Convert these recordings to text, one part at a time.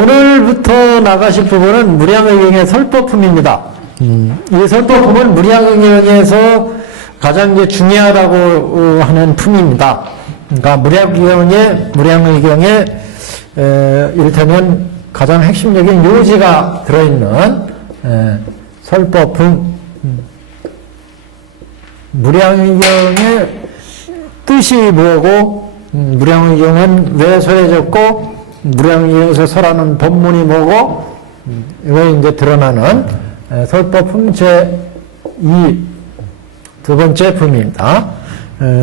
오늘부터 나가실 부분은 무량의경의 설법품입니다. 이 설법품은 무량의경에서 가장 이제 중요하다고 하는 품입니다. 그러니까 무량의경에 이를테면 가장 핵심적인 요지가 들어있는 설법품. 무량의경의 뜻이 뭐고, 무량의경은 왜 설해졌고, 무량의경에서 설하는 법문이 뭐고, 이거 이제 드러나는 설법품 제2 두 번째 품입니다.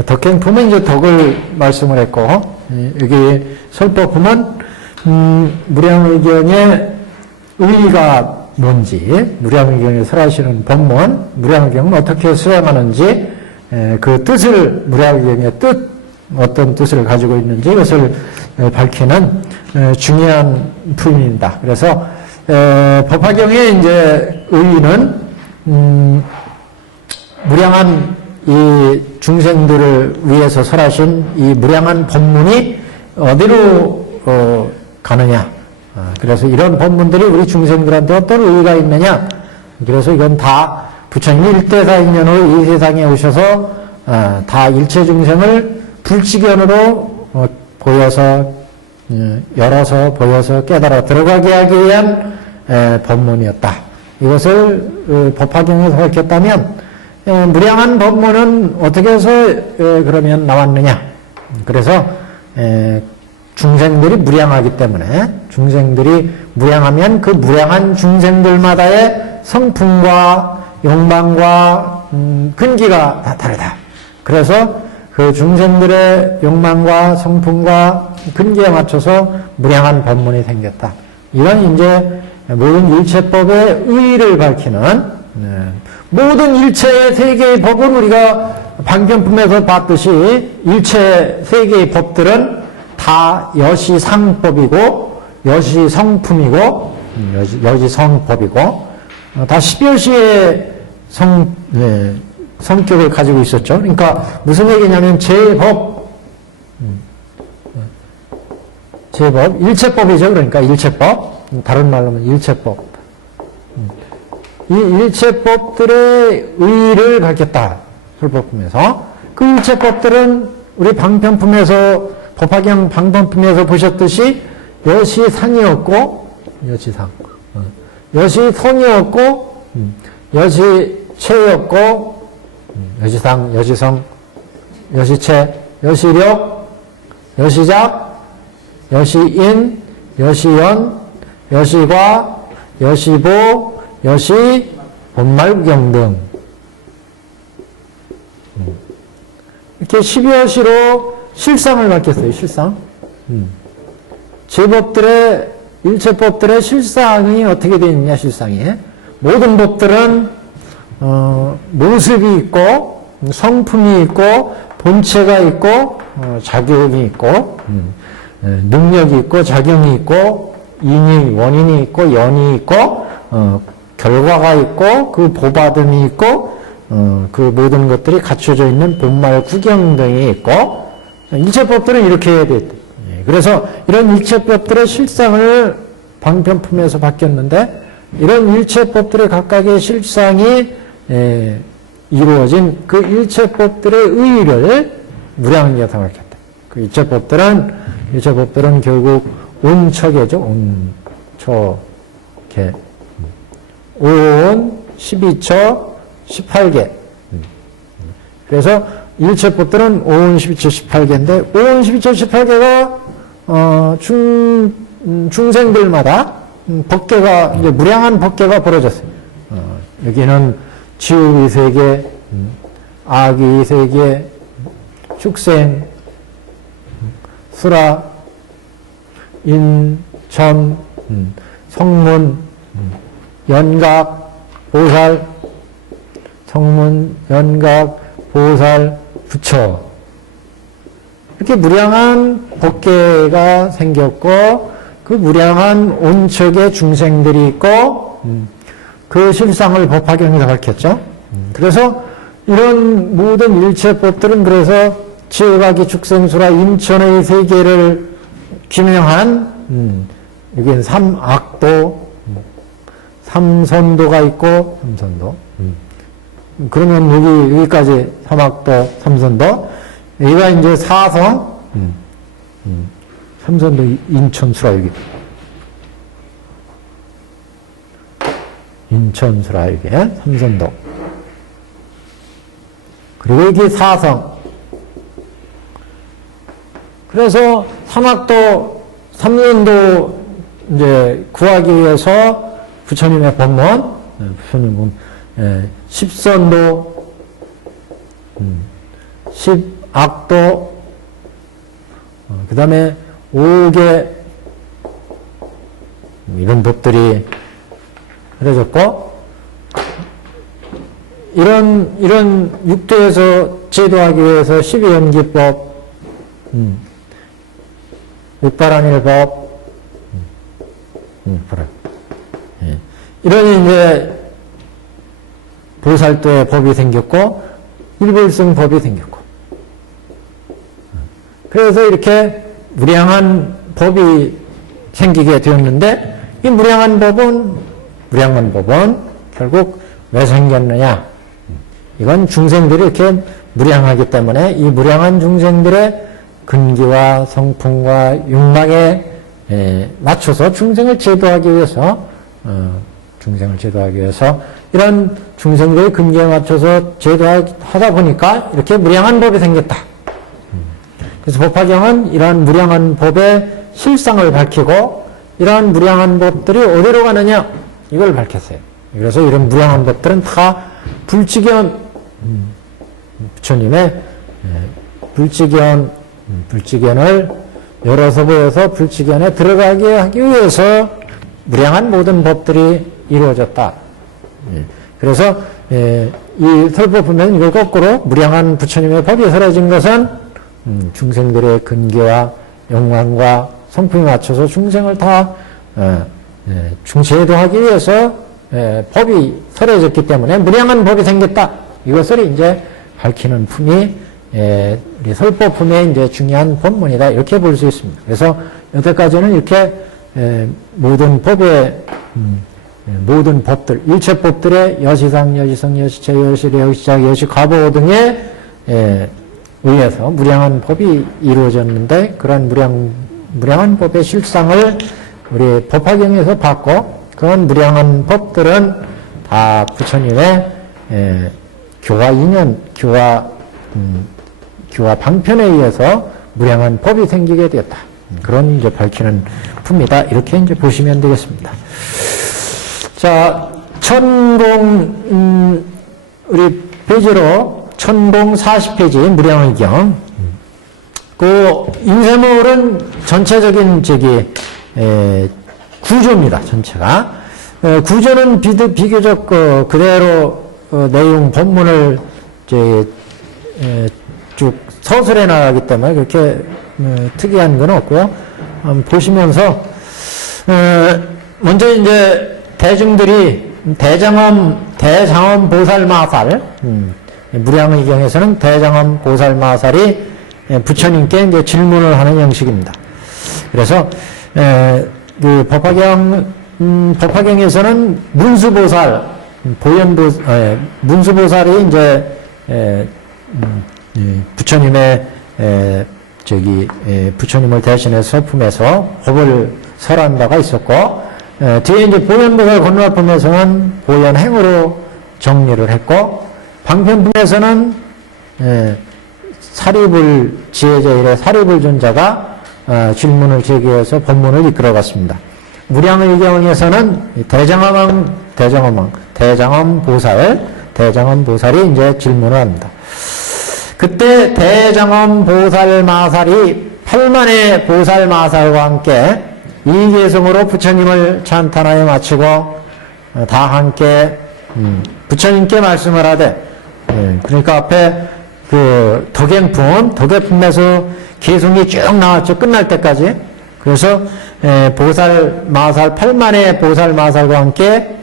덕행품은 이제 덕을 말씀을 했고, 여기 설법품은 무량의경의 의의가 뭔지, 무량의경에 설하시는 법문, 무량의경은 어떻게 수행하는지, 그 뜻을, 무량의경의 뜻, 어떤 뜻을 가지고 있는지 이것을 밝히는 중요한 품입니다. 그래서 법화경의 이제 의의는 무량한 이 중생들을 위해서 설하신 이 무량한 법문이 어디로 가느냐. 그래서 이런 법문들이 우리 중생들한테 어떤 의의가 있느냐. 그래서 이건 다 부처님이 일대사인연으로 이 세상에 오셔서 다 일체 중생을 불치견으로 보여서 열어서 보여서 깨달아 들어가게 하기 위한 법문이었다. 이것을 법화경에서 밝혔다면 무량한 법문은 어떻게 해서 그러면 나왔느냐. 그래서 중생들이 무량하기 때문에 중생들이 무량하면 그 무량한 중생들마다의 성품과 욕망과 근기가 다 다르다. 그래서 그 중생들의 욕망과 성품과 근기에 맞춰서 무량한 법문이 생겼다. 이런 이제 모든 일체법의 의의를 밝히는 모든 일체의 세계의 법은 우리가 방편품에서 봤듯이 일체 세계의 법들은 다 여시상법이고 여시성품이고 여시성법이고 다 10여시의 성격을 가지고 있었죠. 그러니까 무슨 얘기냐면 제법, 일체법이죠. 그러니까 일체법. 다른 말로 하면 일체법. 이 일체법들의 의의를 밝혔다. 설법품에서. 그 일체법들은 우리 방편품에서, 법화경 방편품에서 보셨듯이 여시상이었고, 여시상. 여시성이었고, 여시체였고, 여시상, 여시성, 여시체, 여시력, 여시작, 여시인, 여시연, 여시과, 여시보, 여시, 본말경 등 이렇게 12여시로 실상을 밝혔어요. 실상. 제법들의 일체법들의 실상이 어떻게 되어 있느냐. 실상이 모든 법들은 모습이 있고 성품이 있고 본체가 있고 작용이 있고 능력이 있고 작용이 있고 인이 원인이 있고 연이 있고 결과가 있고 그 보받음이 있고 그 모든 것들이 갖춰져 있는 본말 구경 등이 있고 일체법들은 이렇게 해야 돼. 그래서 이런 일체법들의 실상을 방편품에서 바뀌었는데 이런 일체법들의 각각의 실상이 이루어진 그 일체법들의 의의를 무량의경에서 밝혔다. 그 일체법들은 결국 온처계죠. 온처계. 온, 12처, 18계. 그래서 일체법들은 온, 12처, 18계인데 온, 12처, 18계가 중생들마다 법계가 이제 무량한 법계가 벌어졌어요. 여기는 지옥의 세계, 악의 세계, 축생, 수라, 인, 전, 성문, 연각, 보살, 성문, 연각, 보살, 부처. 이렇게 무량한 법계가 생겼고 그 무량한 온척의 중생들이 있고 그 실상을 법화경에서 밝혔죠. 그래서 이런 모든 일체법들은 그래서 지옥악이 축생수라 인천의 세계를 규명한 여기는 삼악도, 삼선도가 있고, 삼선도. 그러면 여기까지 삼악도, 삼선도. 여기가 이제 사성, 삼선도 인천수라, 여기. 인천수라, 여기. 삼선도. 그리고 여기 사성. 그래서 삼악도, 삼선도 이제 구하기 위해서 부처님의 법문, 부처님 십선도, 십악도, 그 다음에 5개, 이런 법들이 그려졌고, 이런 육도에서 제도하기 위해서 12연기법, 육바라밀법, 이런 이제 보살도의 법이 생겼고, 일불승법이 생겼고, 그래서 이렇게 무량한 법이 생기게 되었는데, 이 무량한 법은 결국 왜 생겼느냐? 이건 중생들이 이렇게 무량하기 때문에 이 무량한 중생들의 근기와 성품과 욕망에 맞춰서 중생을 제도하기 위해서 이런 중생들의 근기에 맞춰서 제도하다 보니까 이렇게 무량한 법이 생겼다. 그래서 법화경은 이러한 무량한 법의 실상을 밝히고 이러한 무량한 법들이 어디로 가느냐 이걸 밝혔어요. 그래서 이런 무량한 법들은 다 불지견 부처님의 불지견을 열어서 보여서 불지견에 들어가게 하기 위해서 무량한 모든 법들이 이루어졌다. 그래서 이 설법 보면 이걸 거꾸로 무량한 부처님의 법이 설해진 것은 중생들의 근기와 욕망과 성품에 맞춰서 중생을 다 제도하기 위해서 법이 설해졌기 때문에 무량한 법이 생겼다. 이것을 이제 밝히는 품이 우리 설법품의 이제 중요한 본문이다. 이렇게 볼 수 있습니다. 그래서 여태까지는 이렇게 모든 법들, 일체법들의 여시상, 여시성, 여시체, 여시례, 여시작, 여시과보 등에 의해서 무량한 법이 이루어졌는데 그런 무량한 법의 실상을 우리 법화경에서 봤고 그런 무량한 법들은 다 부처님의 교화 인연, 교화 방편에 의해서 무량한 법이 생기게 되었다. 그런 이제 밝히는 품이다. 이렇게 이제 보시면 되겠습니다. 자, 우리 페이지로 천공 40페이지 무량의경. 그 인쇄물은 전체적인 구조입니다. 전체가. 구조는 비교적 그대로 내용 본문을 쭉 서술해 나가기 때문에 그렇게 특이한 건 없고요. 보시면서 먼저 이제 대중들이 대장엄 보살마살 무량의경에서는 대장엄 보살마살이 부처님께 이제 질문을 하는 형식입니다. 그래서 그 법화경에서는 문수보살 문수보살이 이제 부처님의 부처님을 대신해서 품에서 법을 설한 바가 있었고 뒤에 이제 보현보살 건너품에서는 보현행으로 정리를 했고 방편품에서는 사리불 지혜제일의 사리불 존자가 질문을 제기해서 법문을 이끌어갔습니다. 무량의경에서는 대장엄 보살이 이제 질문을 합니다. 그때 대장엄 보살마살이 8만의 보살마살과 함께 이계성으로 부처님을 찬탄하여 마치고 다 함께 부처님께 말씀을 하되 그러니까 앞에 그 덕의품에서 계송이 쭉 나왔죠. 끝날 때까지. 그래서 보살마살 8만의 보살마살과 함께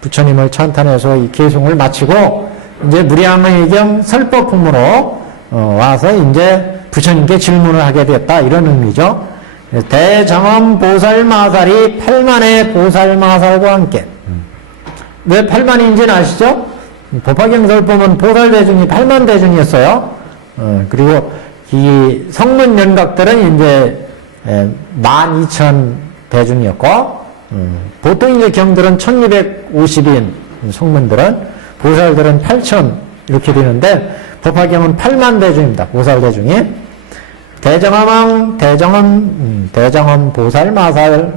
부처님을 찬탄해서 이 계송을 마치고 이제 무량의경 설법품으로 와서 이제 부처님께 질문을 하게 됐다. 이런 의미죠. 대정엄 보살마살이 8만의 보살마살과 함께. 왜 8만인지는 아시죠? 법화경설 보면 보살대중이 8만 대중이었어요. 그리고 이 성문 연각들은 이제 12,000 대중이었고, 보통 이제 경들은 1250인 성문들은, 보살들은 8,000 이렇게 되는데, 법화경은 8만 대중입니다. 보살대중이. 대정엄 보살마살,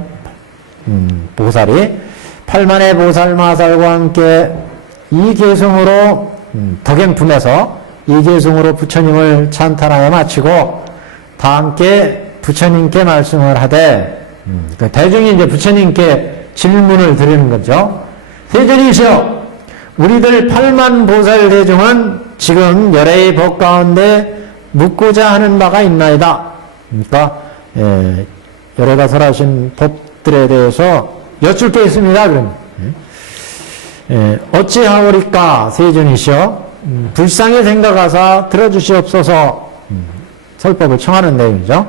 보살이 8만의 보살마살과 함께 이 계승으로, 덕행품에서 이 계승으로 부처님을 찬탄하여 마치고, 다 함께 부처님께 말씀을 하되, 그 대중이 이제 부처님께 질문을 드리는 거죠. 세존이시여, 우리들 8만 보살 대중은 지금 열애의 법 가운데 묻고자 하는 바가 있나이다. 그러니까 열애가 설하신 법들에 대해서 여쭐 게 있습니다. 그럼 어찌하오리까 세존이시여, 불쌍히 생각하사 들어주시옵소서. 설법을 청하는 내용이죠.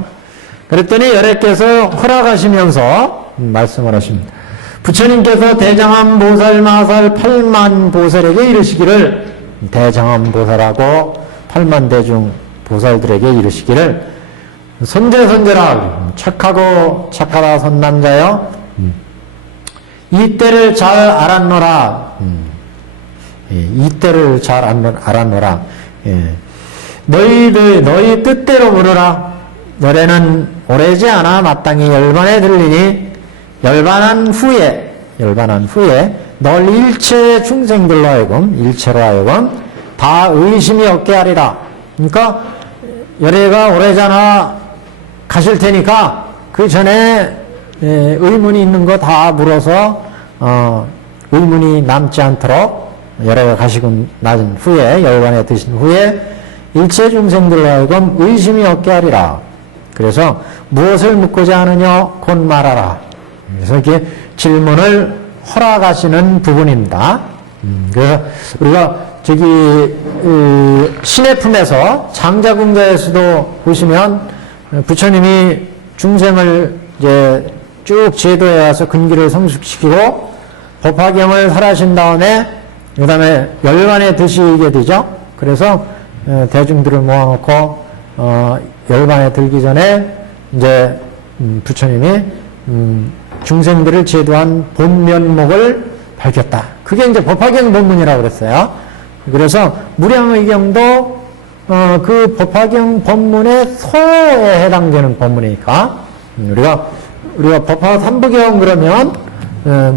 그랬더니 열애께서 허락하시면서 말씀을 하십니다. 부처님께서 대정엄 보살마살 8만 보살에게 이르시기를, 대정엄 보살하고 8만 대중 보살들에게 이르시기를, 선제선제라, 착하고 착하다 선남자여, 이때를 잘 알았노라. 이때를 잘 알았노라. 너희 뜻대로 물으라. 너래는 오래지 않아 마땅히 열반에 들리니, 열반한 후에 널 일체 중생들로 하여금, 일체로 하여금 다 의심이 없게 하리라. 그러니까 열애가 오래잖아 가실 테니까 그 전에 의문이 있는 거 다 물어서 의문이 남지 않도록, 열애가 가시고 난 후에, 열반에 드신 후에 일체 중생들로 하여금 의심이 없게 하리라. 그래서 무엇을 묻고자 하느냐 곧 말하라. 그래서 이렇게 질문을 허락하시는 부분입니다. 그래서 우리가 신의 품에서 장자궁자에서도 보시면 부처님이 중생을 이제 쭉 제도에 와서 근기를 성숙시키고 법화경을 설하신 다음에 그 다음에 열반에 드시게 되죠. 그래서 대중들을 모아놓고 열반에 들기 전에 이제 부처님이 중생들을 제도한 본면목을 밝혔다. 그게 이제 법화경 본문이라고 그랬어요. 그래서 무량의경도 그 법화경 본문의 서에 해당되는 본문이니까, 우리가 법화 삼부경 그러면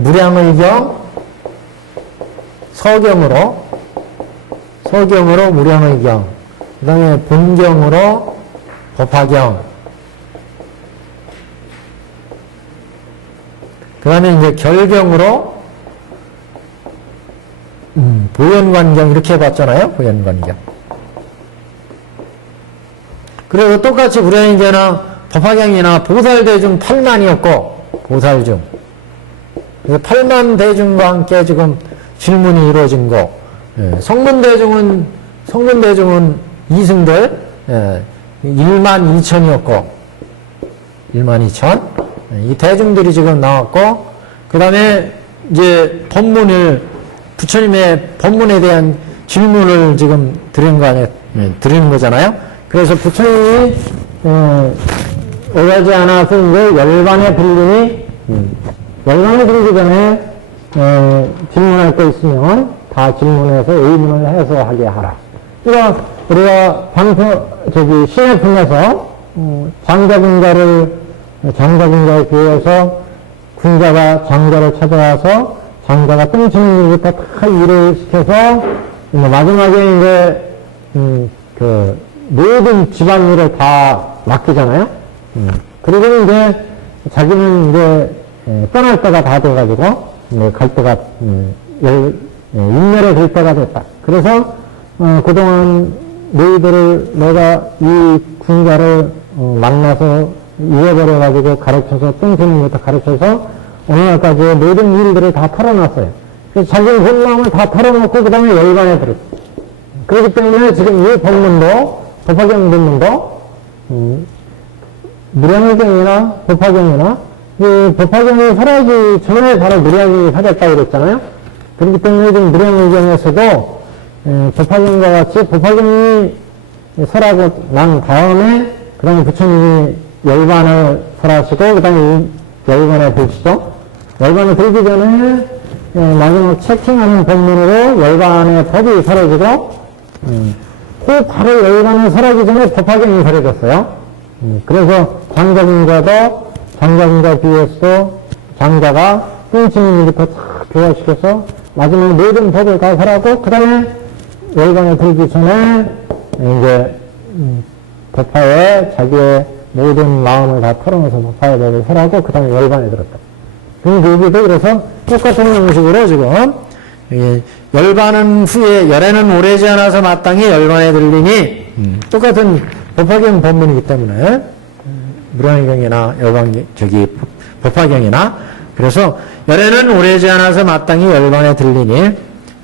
무량의경 서경으로 무량의경, 그 다음에 본경으로 법화경, 그 다음에 이제 결경으로 보현관경 이렇게 해봤잖아요. 보현관경. 그래서 똑같이 무량의경이나 법화경이나 보살대중 8만이었고, 보살중. 그래서 8만 대중과 함께 지금 질문이 이루어진 거. 성문대중은 이승들 1만 2천이었고, 1만 2천. 이 대중들이 지금 나왔고, 그 다음에 이제 부처님의 법문에 대한 질문을 지금 드리는 거잖아요. 그래서 부처님이, 오가지 않아서 이제 열반에 들리니, 열반에 들기 전에, 질문할 거 있으면 다 질문해서 의문을 해소하게 하라. 그러니까 우리가 신의 품에서, 장자군자에 비해서 군자가 장자를 찾아와서 장자가 똥치는 일부터 다 일을 시켜서 마지막에 이제 모든 집안일을 다 맡기잖아요. 그리고 이제 자기는 이제 떠날 때가 다 돼가지고 갈 때가 인멸에 될 때가 됐다. 그래서 그동안 내가 이 군자를 만나서 이어버려가지고 가르쳐서, 똥치는 것부터 가르쳐서 오늘날까지의 모든 일들을 다 털어놨어요. 그래서 자기 혼남을 다 털어놓고 그 다음에 열반에 들었어요. 그렇기 때문에 지금 이 법문도, 법화경 법문도 무량의경이나 법화경이나 이 법화경이 설하기 전에 바로 무량이 설했다고 그랬잖아요. 그렇기 때문에 지금 무량의경에서도 법화경과 같이 법화경이 설하고 난 다음에 그 다음에 부처님이 열반을 설하시고 그 다음에 열반에 들시죠. 열반에 들기 전에 마지막 채팅하는 법문으로 열반의 법이 설해지고 그 바로 열반을 설하기 전에 법화경이 설해졌어요. 그래서 장자분과도 장자분과 비해서도 장자가 뚱치님부터 탁 교화시켜서 마지막 모든 법을 다 설하고 그 다음에 열반에 들기 전에 이제 법화에 자기의 모든 마음을 다 털어놓아서 법화의 법을 설하고 그 다음에 열반에 들었다. 여기도 그래서 똑같은 형식으로 지금 열반은 후에 열애는 오래지 않아서 마땅히 열반에 들리니 똑같은 법화경 법문이기 때문에 무량의경이나 법화경이나 그래서 열애는 오래지 않아서 마땅히 열반에 들리니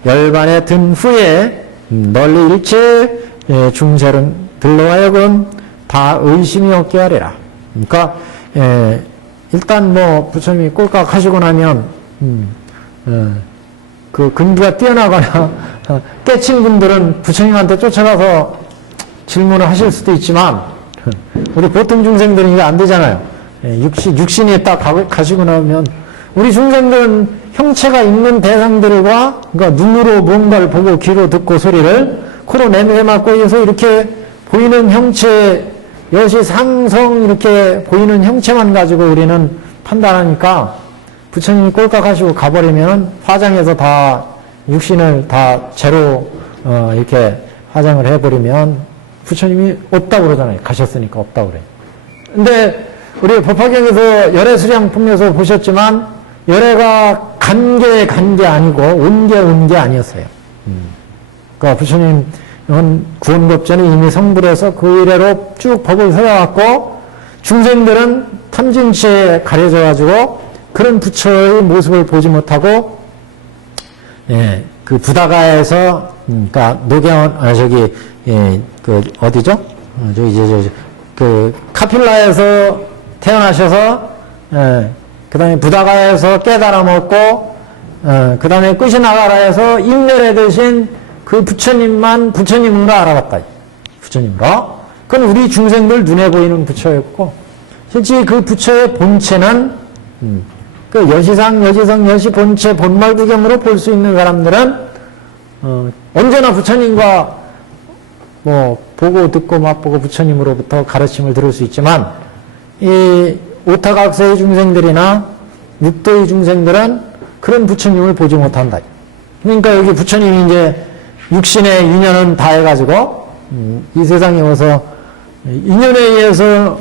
열반에 든 후에 널리 일체 중생들로 하여금 다 의심이 없게 하리라. 그러니까 일단 뭐 부처님이 꼴깍 하시고 나면 그 근기가 뛰어나거나 깨친 분들은 부처님한테 쫓아가서 질문을 하실 수도 있지만 우리 보통 중생들은 이게 안 되잖아요. 육신이 딱 가시고 나면 우리 중생들은 형체가 있는 대상들과 그러니까 눈으로 뭔가를 보고 귀로 듣고 소리를 코로 냄새 맡고 해서 이렇게 보이는 형체 여시 상성 이렇게 보이는 형체만 가지고 우리는 판단하니까 부처님이 꼴깍하시고 가버리면 화장해서 다 육신을 다 제로 이렇게 화장을 해버리면 부처님이 없다고 그러잖아요. 가셨으니까 없다고 그래요. 근데 우리 법화경에서 열애수량품에서 보셨지만 열애가 간 게 아니고 온 게 아니었어요. 그러니까 부처님은 구원법전에 이미 성불해서 그 이래로 쭉 법을 세워왔고 중생들은 탐진치에 가려져 가지고 그런 부처의 모습을 보지 못하고 그 부다가에서 그러니까 노경 그 어디죠? 그 카필라에서 태어나셔서 그 다음에 부다가에서 깨달아 먹고 그 다음에 꾸시나가라에서 인멸해 드신 그 부처님만 부처님으로 알아봤다. 부처님으로. 그건 우리 중생들 눈에 보이는 부처였고 실제 그 부처의 본체는 그 여시상, 여시 본체, 본말 구경으로 볼 수 있는 사람들은 언제나 부처님과 뭐 보고 듣고 맛보고 부처님으로부터 가르침을 들을 수 있지만 이 오타각세의 중생들이나 육도의 중생들은 그런 부처님을 보지 못한다. 그러니까 여기 부처님이 이제 육신의 인연은 다 해가지고 이 세상에 와서 인연에 의해서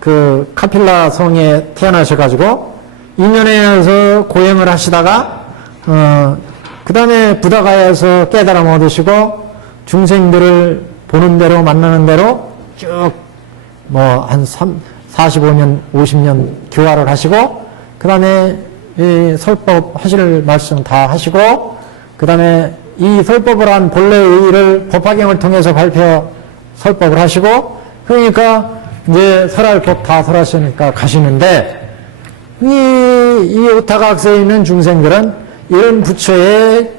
그 카필라 성에 태어나셔가지고 인연에 의해서 고행을 하시다가 그 다음에 부다가에서 깨달음 얻으시고 중생들을 보는 대로 만나는 대로 쭉 뭐 한 45년 50년 교화를 하시고 그 다음에 이 설법 하실 말씀 다 하시고 그 다음에 이 설법을 한 본래의 의의를 법화경을 통해서 설법을 하시고 그러니까 이제 설할 법 다 설하시니까 가시는데 이 오타각세에 있는 중생들은 이런 부처의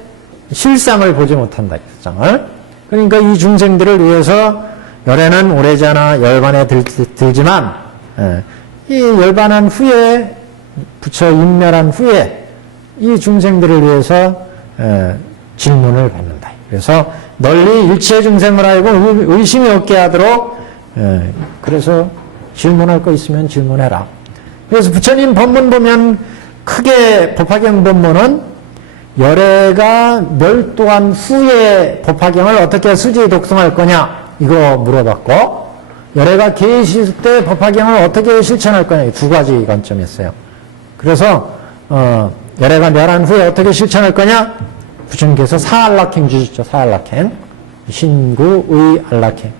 실상을 보지 못한다. 실상을. 그러니까 이 중생들을 위해서 열애는 오래지 않아 열반에 들지만 이 열반한 후에 부처 인멸한 후에 이 중생들을 위해서 질문을 받는다. 그래서 널리 일체 중생을 알고 의심이 없게 하도록 그래서 질문할 거 있으면 질문해라. 그래서 부처님 법문 보면 크게 법화경 법문은 열애가 멸도한 후에 법화경을 어떻게 수지 독송할 거냐 이거 물어봤고 열애가 계실 때 법화경을 어떻게 실천할 거냐 두 가지 관점이었어요. 그래서 열애가 멸한 후에 어떻게 실천할 거냐 부처님께서 사안락행 주셨죠. 사안락행 신구의 안락행.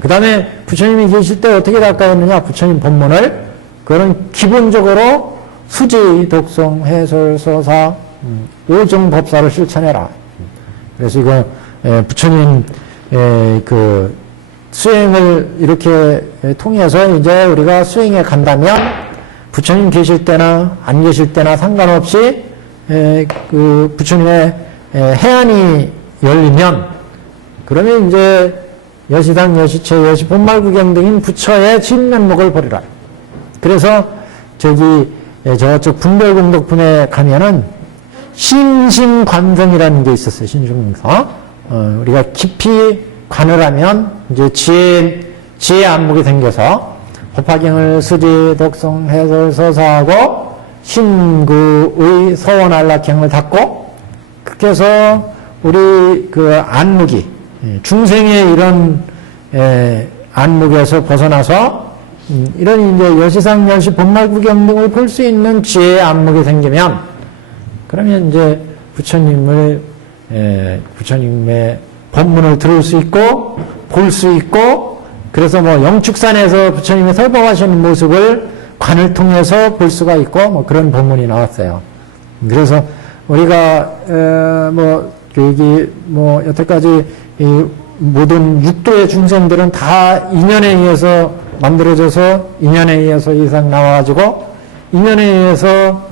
그 다음에 부처님이 계실 때 어떻게 닦아왔느냐 부처님 법문을 그거는 기본적으로 수지 독송 해설 서사 오종 법사를 실천해라. 그래서 이거 부처님 그 수행을 이렇게 통해서 이제 우리가 수행해 간다면 부처님 계실 때나 안 계실 때나 상관없이 그 부처님의 해안이 열리면 그러면 이제 여시당, 여시체, 여시본말구경 등인 부처의 진면목을 보리라. 그래서 저쪽 분별공덕분에 가면은 심심관성이라는 게 있었어요. 심심관성. 우리가 깊이 관을 하면 이제 지혜 안목이 생겨서 법화경을 수지, 독성, 해설, 서사하고 신구의 서원 안락경을 닫고 그렇게 해서 우리 그 안목이 중생의 이런 안목에서 벗어나서 이런 이제 여시상, 여시, 본말구경 등을 볼 수 있는 지혜의 안목이 생기면 그러면 이제 부처님의 법문을 들을 수 있고 볼 수 있고 그래서 뭐 영축산에서 부처님이 설법하시는 모습을 관을 통해서 볼 수가 있고 뭐 그런 법문이 나왔어요. 그래서 우리가 여태까지 이 모든 육도의 중생들은 다 인연에 의해서 만들어져서 인연에 의해서 이상 나와가지고 인연에 의해서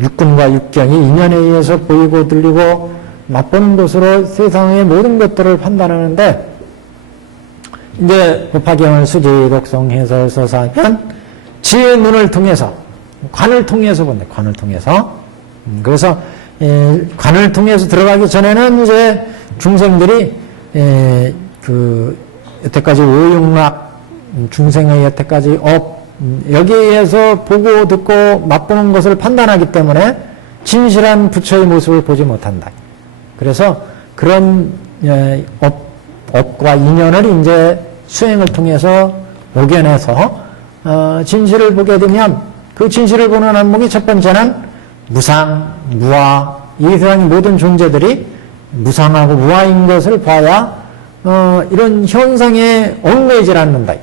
육군과 육경이 인연에 의해서 보이고 들리고 맛보는 것으로 세상의 모든 것들을 판단하는데 이제 법화경을 수지, 독성, 해설, 서사하면 지혜의 눈을 통해서 관을 통해서 본다. 관을 통해서. 그래서 관을 통해서 들어가기 전에는 이제 중생들이 여태까지 오용락 중생의 여태까지 여기에 의해서 보고 듣고 맛보는 것을 판단하기 때문에 진실한 부처의 모습을 보지 못한다. 그래서 그런 업과 인연을 이제 수행을 통해서 목연해서 진실을 보게 되면 그 진실을 보는 안목이 첫 번째는 무상, 무아, 이 세상의 모든 존재들이 무상하고 무아인 것을 봐야 이런 현상에 얽매이질 않는다.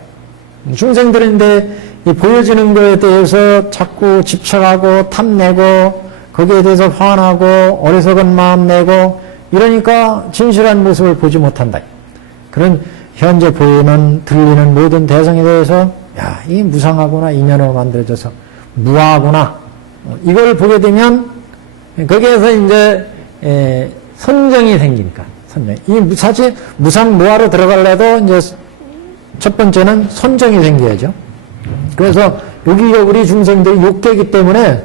중생들인데 보여지는 것에 대해서 자꾸 집착하고 탐내고 거기에 대해서 화나고 어리석은 마음 내고 이러니까 진실한 모습을 보지 못한다. 그런 현재 보이는 들리는 모든 대상에 대해서 야, 이게 무상하구나 인연으로 만들어져서 무아하구나 이걸 보게 되면 거기에서 이제 선정이 생기니까 선정. 이 사실 무상 무아로 들어가려도 이제 첫 번째는 선정이 생겨야죠. 그래서 여기가 우리 중생들이 욕계이기 때문에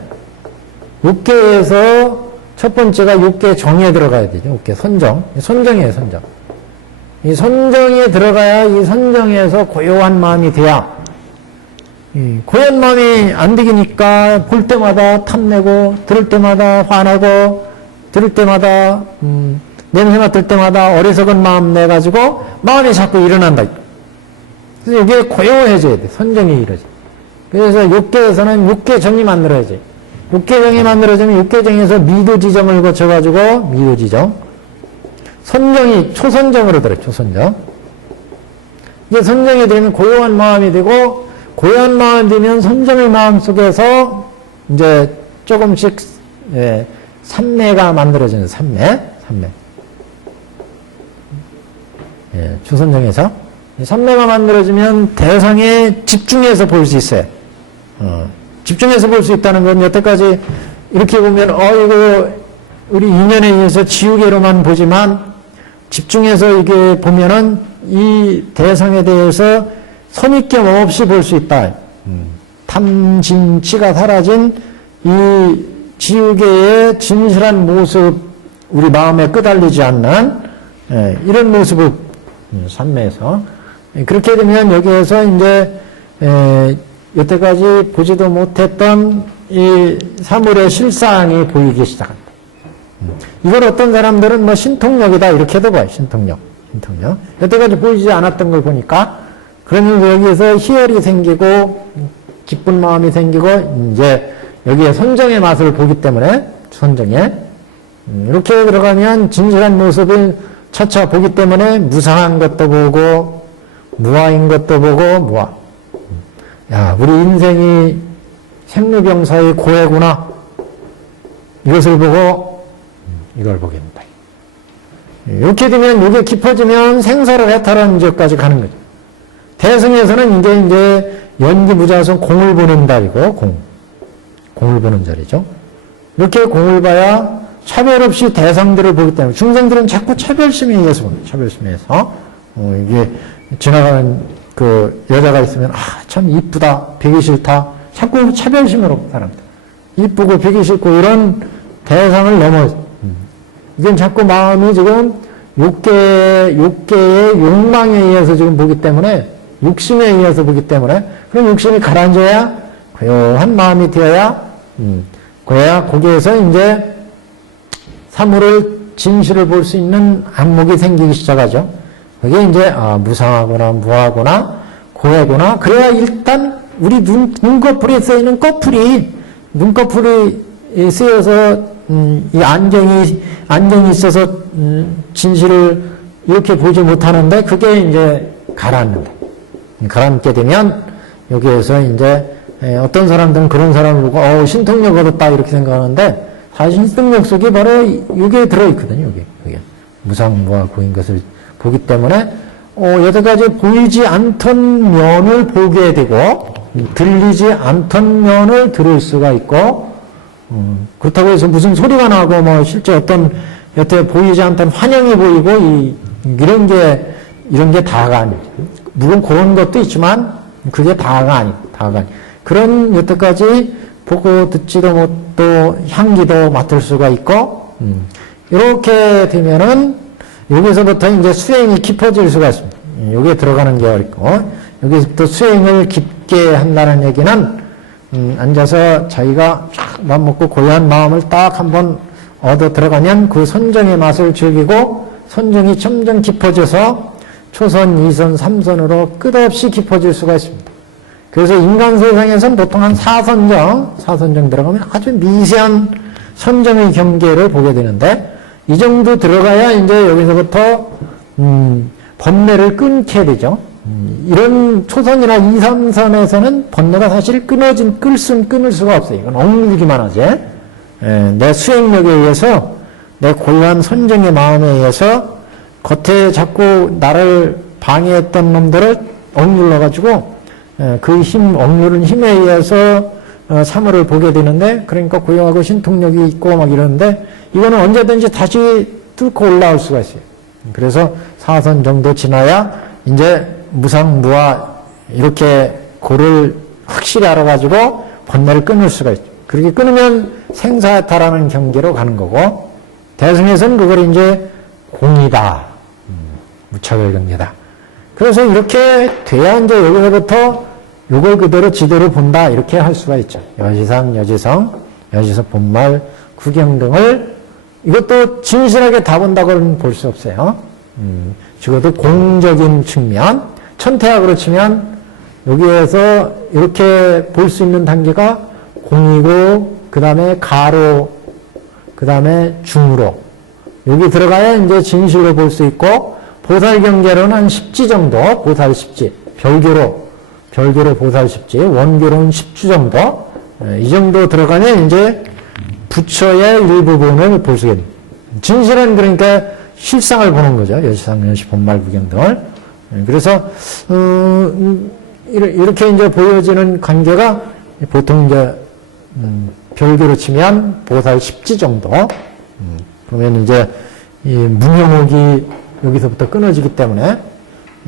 욕계에서 첫 번째가 욕계 정에 들어가야 되죠. 욕계 선정. 선정이에요, 선정. 이 선정에 들어가야 이 선정에서 고요한 마음이 돼야 고요한 마음이 안 되니까 볼 때마다 탐내고 들을 때마다 화나고 들을 때마다 냄새 맡을 때마다 어리석은 마음 내가지고 마음이 자꾸 일어난다. 그래서 이게 고요해져야 돼. 선정이 이루어져. 그래서 욕계에서는 욕계정이 만들어야지. 육계정이 만들어지면 육계정에서 미도지정을 거쳐가지고 미도지정, 선정이 초선정으로 들어요. 초선정. 이제 선정이 되면 고요한 마음이 되고 고요한 마음이 되면 선정의 마음 속에서 이제 조금씩 삼매가 만들어지는 삼매. 초선정에서 삼매가 만들어지면 대상에 집중해서 볼 수 있어요. 집중해서 볼 수 있다는 건 여태까지 이렇게 보면 이거 우리 인연에 의해서 지우개로만 보지만 집중해서 이게 보면은 이 대상에 대해서 선입견 없이 볼 수 있다. 탐진치가 사라진 이 지우개의 진실한 모습, 우리 마음에 끄달리지 않는 이런 모습을 삼매에서 그렇게 되면 여기에서 이제 여태까지 보지도 못했던 이 사물의 실상이 보이기 시작한다. 이걸 어떤 사람들은 뭐 신통력이다 이렇게도 봐요. 신통력. 여태까지 보이지 않았던 걸 보니까 그러면서 여기에서 희열이 생기고 기쁜 마음이 생기고 이제 여기에 선정의 맛을 보기 때문에 선정에 이렇게 들어가면 진실한 모습을 차차 보기 때문에 무상한 것도 보고 무아인 것도 보고 무아. 야, 우리 인생이 생로병사의 고해구나. 이것을 보고 이걸 보게 된다. 이렇게 되면 이게 깊어지면 생사를 해탈하는 지역까지 가는 거죠. 대승에서는 이제 연기무자선 공을 보는 달이고 공을 보는 자리죠. 이렇게 공을 봐야 차별 없이 대상들을 보기 때문에 중생들은 자꾸 차별심에 의해서 봅니다. 차별심에 의해서 이게 지나가는 그 여자가 있으면 참 이쁘다, 보기 싫다, 자꾸 차별심으로 사람들 이쁘고 보기 싫고 이런 대상을 넘어 이건 자꾸 마음이 지금 욕계의 욕망에 의해서 지금 보기 때문에 욕심에 의해서 보기 때문에 그럼 욕심이 가라앉아야 고요한 마음이 되어야 그래야 거기에서 이제 사물을 진실을 볼 수 있는 안목이 생기기 시작하죠. 그게 이제 무상하거나 무하거나 고해구나. 그래야 일단 우리 눈꺼풀에 쓰이는 꺼풀이 눈꺼풀이 쓰여서 이 안경이 있어서 진실을 이렇게 보지 못하는데 그게 이제 가라앉는다. 가라앉게 되면 여기에서 이제 어떤 사람들은 그런 사람을 보고 신통력 얻었다 이렇게 생각하는데 사실 신통력 속에 바로 이게 들어있거든요. 이게 무상무화 고인 것을 보기 때문에 여태까지 보이지 않던 면을 보게 되고 들리지 않던 면을 들을 수가 있고 그렇다고 해서 무슨 소리가 나고 뭐 실제 어떤 여태 보이지 않던 환영이 보이고 이런 게 다가 아니죠. 물론 그런 것도 있지만 그게 다가 아니고 그런 여태까지 보고 듣지도 못도 향기도 맡을 수가 있고 이렇게 되면은 여기서부터 이제 수행이 깊어질 수가 있습니다. 여기에 들어가는 게 어렵고 여기서부터 수행을 깊게 한다는 얘기는 앉아서 자기가 맘 먹고 고요한 마음을 딱 한번 얻어 들어가면 그 선정의 맛을 즐기고 선정이 점점 깊어져서 초선, 2선, 3선으로 끝없이 깊어질 수가 있습니다. 그래서 인간 세상에서는 보통 한 4선정 들어가면 아주 미세한 선정의 경계를 보게 되는데 이 정도 들어가야 이제 여기서부터 번뇌를 끊게 되죠. 이런 초선이나 2, 3선에서는 번뇌가 사실 끊을 수가 없어요. 이건 억누르기만 하지. 내 수행력에 의해서 내 고요한 선정의 마음에 의해서 겉에 자꾸 나를 방해했던 놈들을 억눌러가지고 그 억누른 힘에 의해서 사물을 보게 되는데 그러니까 고요하고 신통력이 있고 막 이러는데 이거는 언제든지 다시 뚫고 올라올 수가 있어요. 그래서 4선 정도 지나야 이제 무상무화 이렇게 고를 확실히 알아가지고 번뇌를 끊을 수가 있죠. 그렇게 끊으면 생사해탈하는 경계로 가는 거고 대승에서는 그걸 이제 공이다. 무차별 경계다. 그래서 이렇게 돼야 이제 여기서부터 이걸 그대로 지대로 본다 이렇게 할 수가 있죠. 여지상, 여지성, 여지서 본말, 구경 등을 이것도 진실하게 다 본다고는 볼 수 없어요. 적어도 공적인 측면, 천태학으로 치면 여기에서 이렇게 볼 수 있는 단계가 공이고 그 다음에 가로, 그 다음에 중으로 여기 들어가야 이제 진실로 볼 수 있고 보살 경계로는 한 10지 정도, 보살 10지, 별교로 보살 10지, 원교로는 10주 정도, 이 정도 들어가면 이제 부처의 일부분을 볼 수가 있습니다. 진실은 그러니까 실상을 보는 거죠. 여시상, 여시, 본말, 구경 등을. 그래서, 이렇게 이제 보여지는 관계가 보통 이제, 별교로 치면 보살 10지 정도. 그러면 이제, 이 문영옥이 여기서부터 끊어지기 때문에,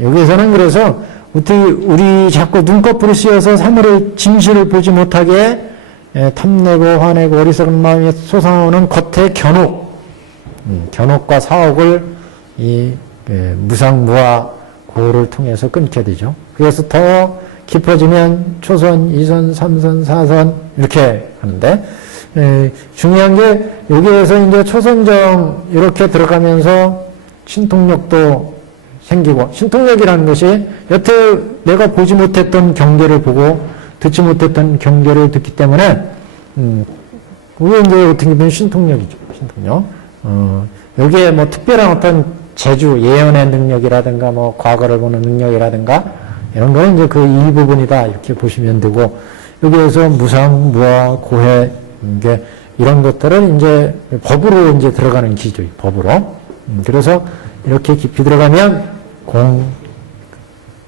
여기서는 그래서, 어떻게 우리 자꾸 눈꺼풀이 씌어서 사물의 진실을 보지 못하게 탐내고 화내고 어리석은 마음이 솟아오는 겉의 견옥과 사옥을 이 무상무화 고를 통해서 끊게 되죠. 그래서 더 깊어지면 초선, 2선, 3선, 4선 이렇게 하는데 중요한 게 여기에서 이제 초선정 이렇게 들어가면서 신통력도 생기고 신통력이라는 것이 여태 내가 보지 못했던 경계를 보고 듣지 못했던 경계를 듣기 때문에 그게 이제 어떻게 보면 신통력이죠. 신통력. 여기에 뭐 특별한 어떤 재주, 예언의 능력이라든가 뭐 과거를 보는 능력이라든가 이런 거는 이제 그 일부분이다 이렇게 보시면 되고 여기에서 무상, 무아, 고해 이런 것들은 이제 법으로 이제 들어가는 기조, 법으로. 그래서 이렇게 깊이 들어가면 공,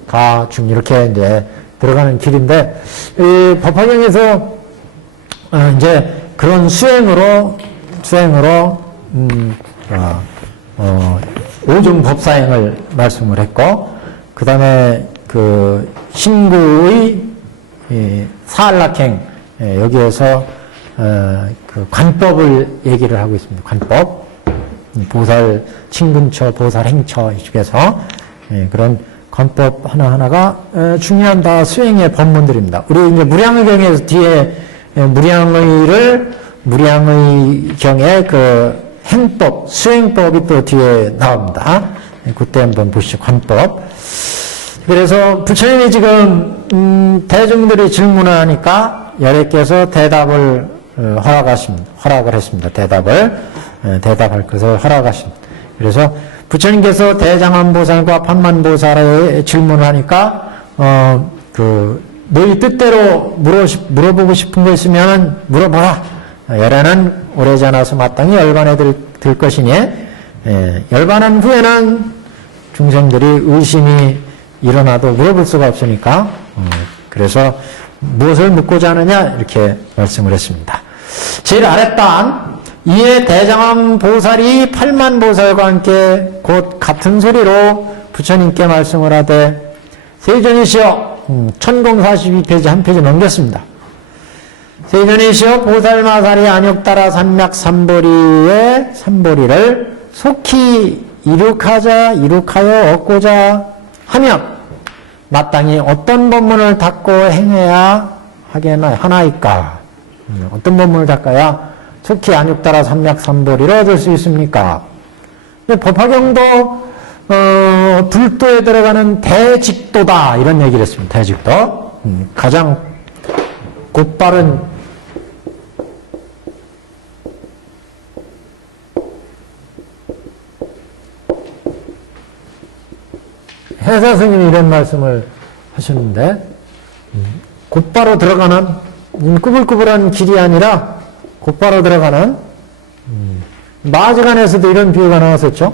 가, 중 이렇게 이제 들어가는 길인데 이 법화경에서 이제 그런 수행으로 오중 법사행을 말씀을 했고 그 다음에 그 신구의 사한락행 여기에서 그 관법을 얘기를 하고 있습니다. 관법 보살 친근처 보살 행처 이쪽에서 그런 관법 하나하나가 중요한 다 수행의 법문들입니다. 우리 이제 무량의경에서 뒤에 무량의경의 그 행법, 수행법이 또 뒤에 나옵니다. 그때 한번 보시죠. 관법. 그래서 부처님이 지금 대중들이 질문을 하니까 여래께서 대답을 허락을 했습니다. 대답할 것을 허락하십니다. 그래서 부처님께서 대장암보살과 판만보살의 질문을 하니까 너희 뜻대로 물어보고 싶은 거 있으면 물어보라. 열애는 오래지 않아서 마땅히 열반에 들 것이니 열반한 후에는 중생들이 의심이 일어나도 물어볼 수가 없으니까 그래서 무엇을 묻고자 하느냐 이렇게 말씀을 했습니다. 제일 아랫단 이에 대장암보살이 팔만보살과 함께 곧 같은 소리로 부처님께 말씀을 하되 세존이시여 1042페이지 한 페이지 넘겼습니다. 세존이시여 보살마살이 안욕따라 산맥 삼보리를 속히 이룩하여 얻고자 하면 마땅히 어떤 법문을 닦고 행해야 하나이까? 어떤 법문을 닦아야 속히 안욕따라 산맥 삼보리를 얻을 수 있습니까? 법화경도 불도에 들어가는 대직도다 이런 얘기를 했습니다. 대직도 가장 곧바른 해사 스님이 이런 말씀을 하셨는데 곧바로 들어가는 꾸불꾸불한 길이 아니라 곧바로 들어가는 마지간에서도 이런 비유가 나왔었죠.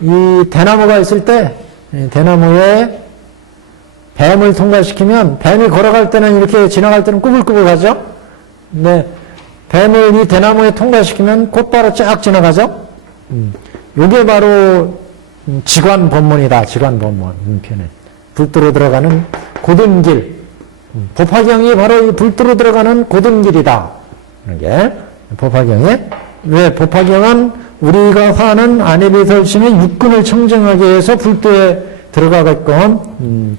이 대나무가 있을 때 대나무에 뱀을 통과시키면 뱀이 걸어갈 때는 이렇게 지나갈 때는 꾸불꾸불 가죠. 근데 뱀을 이 대나무에 통과시키면 곧바로 쫙 지나가죠. 이게 바로 지관법문이다. 지관법문 표현. 불도로 들어가는 곧은 길. 법화경이 바로 이 불도로 들어가는 곧은 길이다. 이게 법화경에 왜 법화경은 우리가 하는 안해비설심의 육근을 청정하기 위해서 불도에 들어가게끔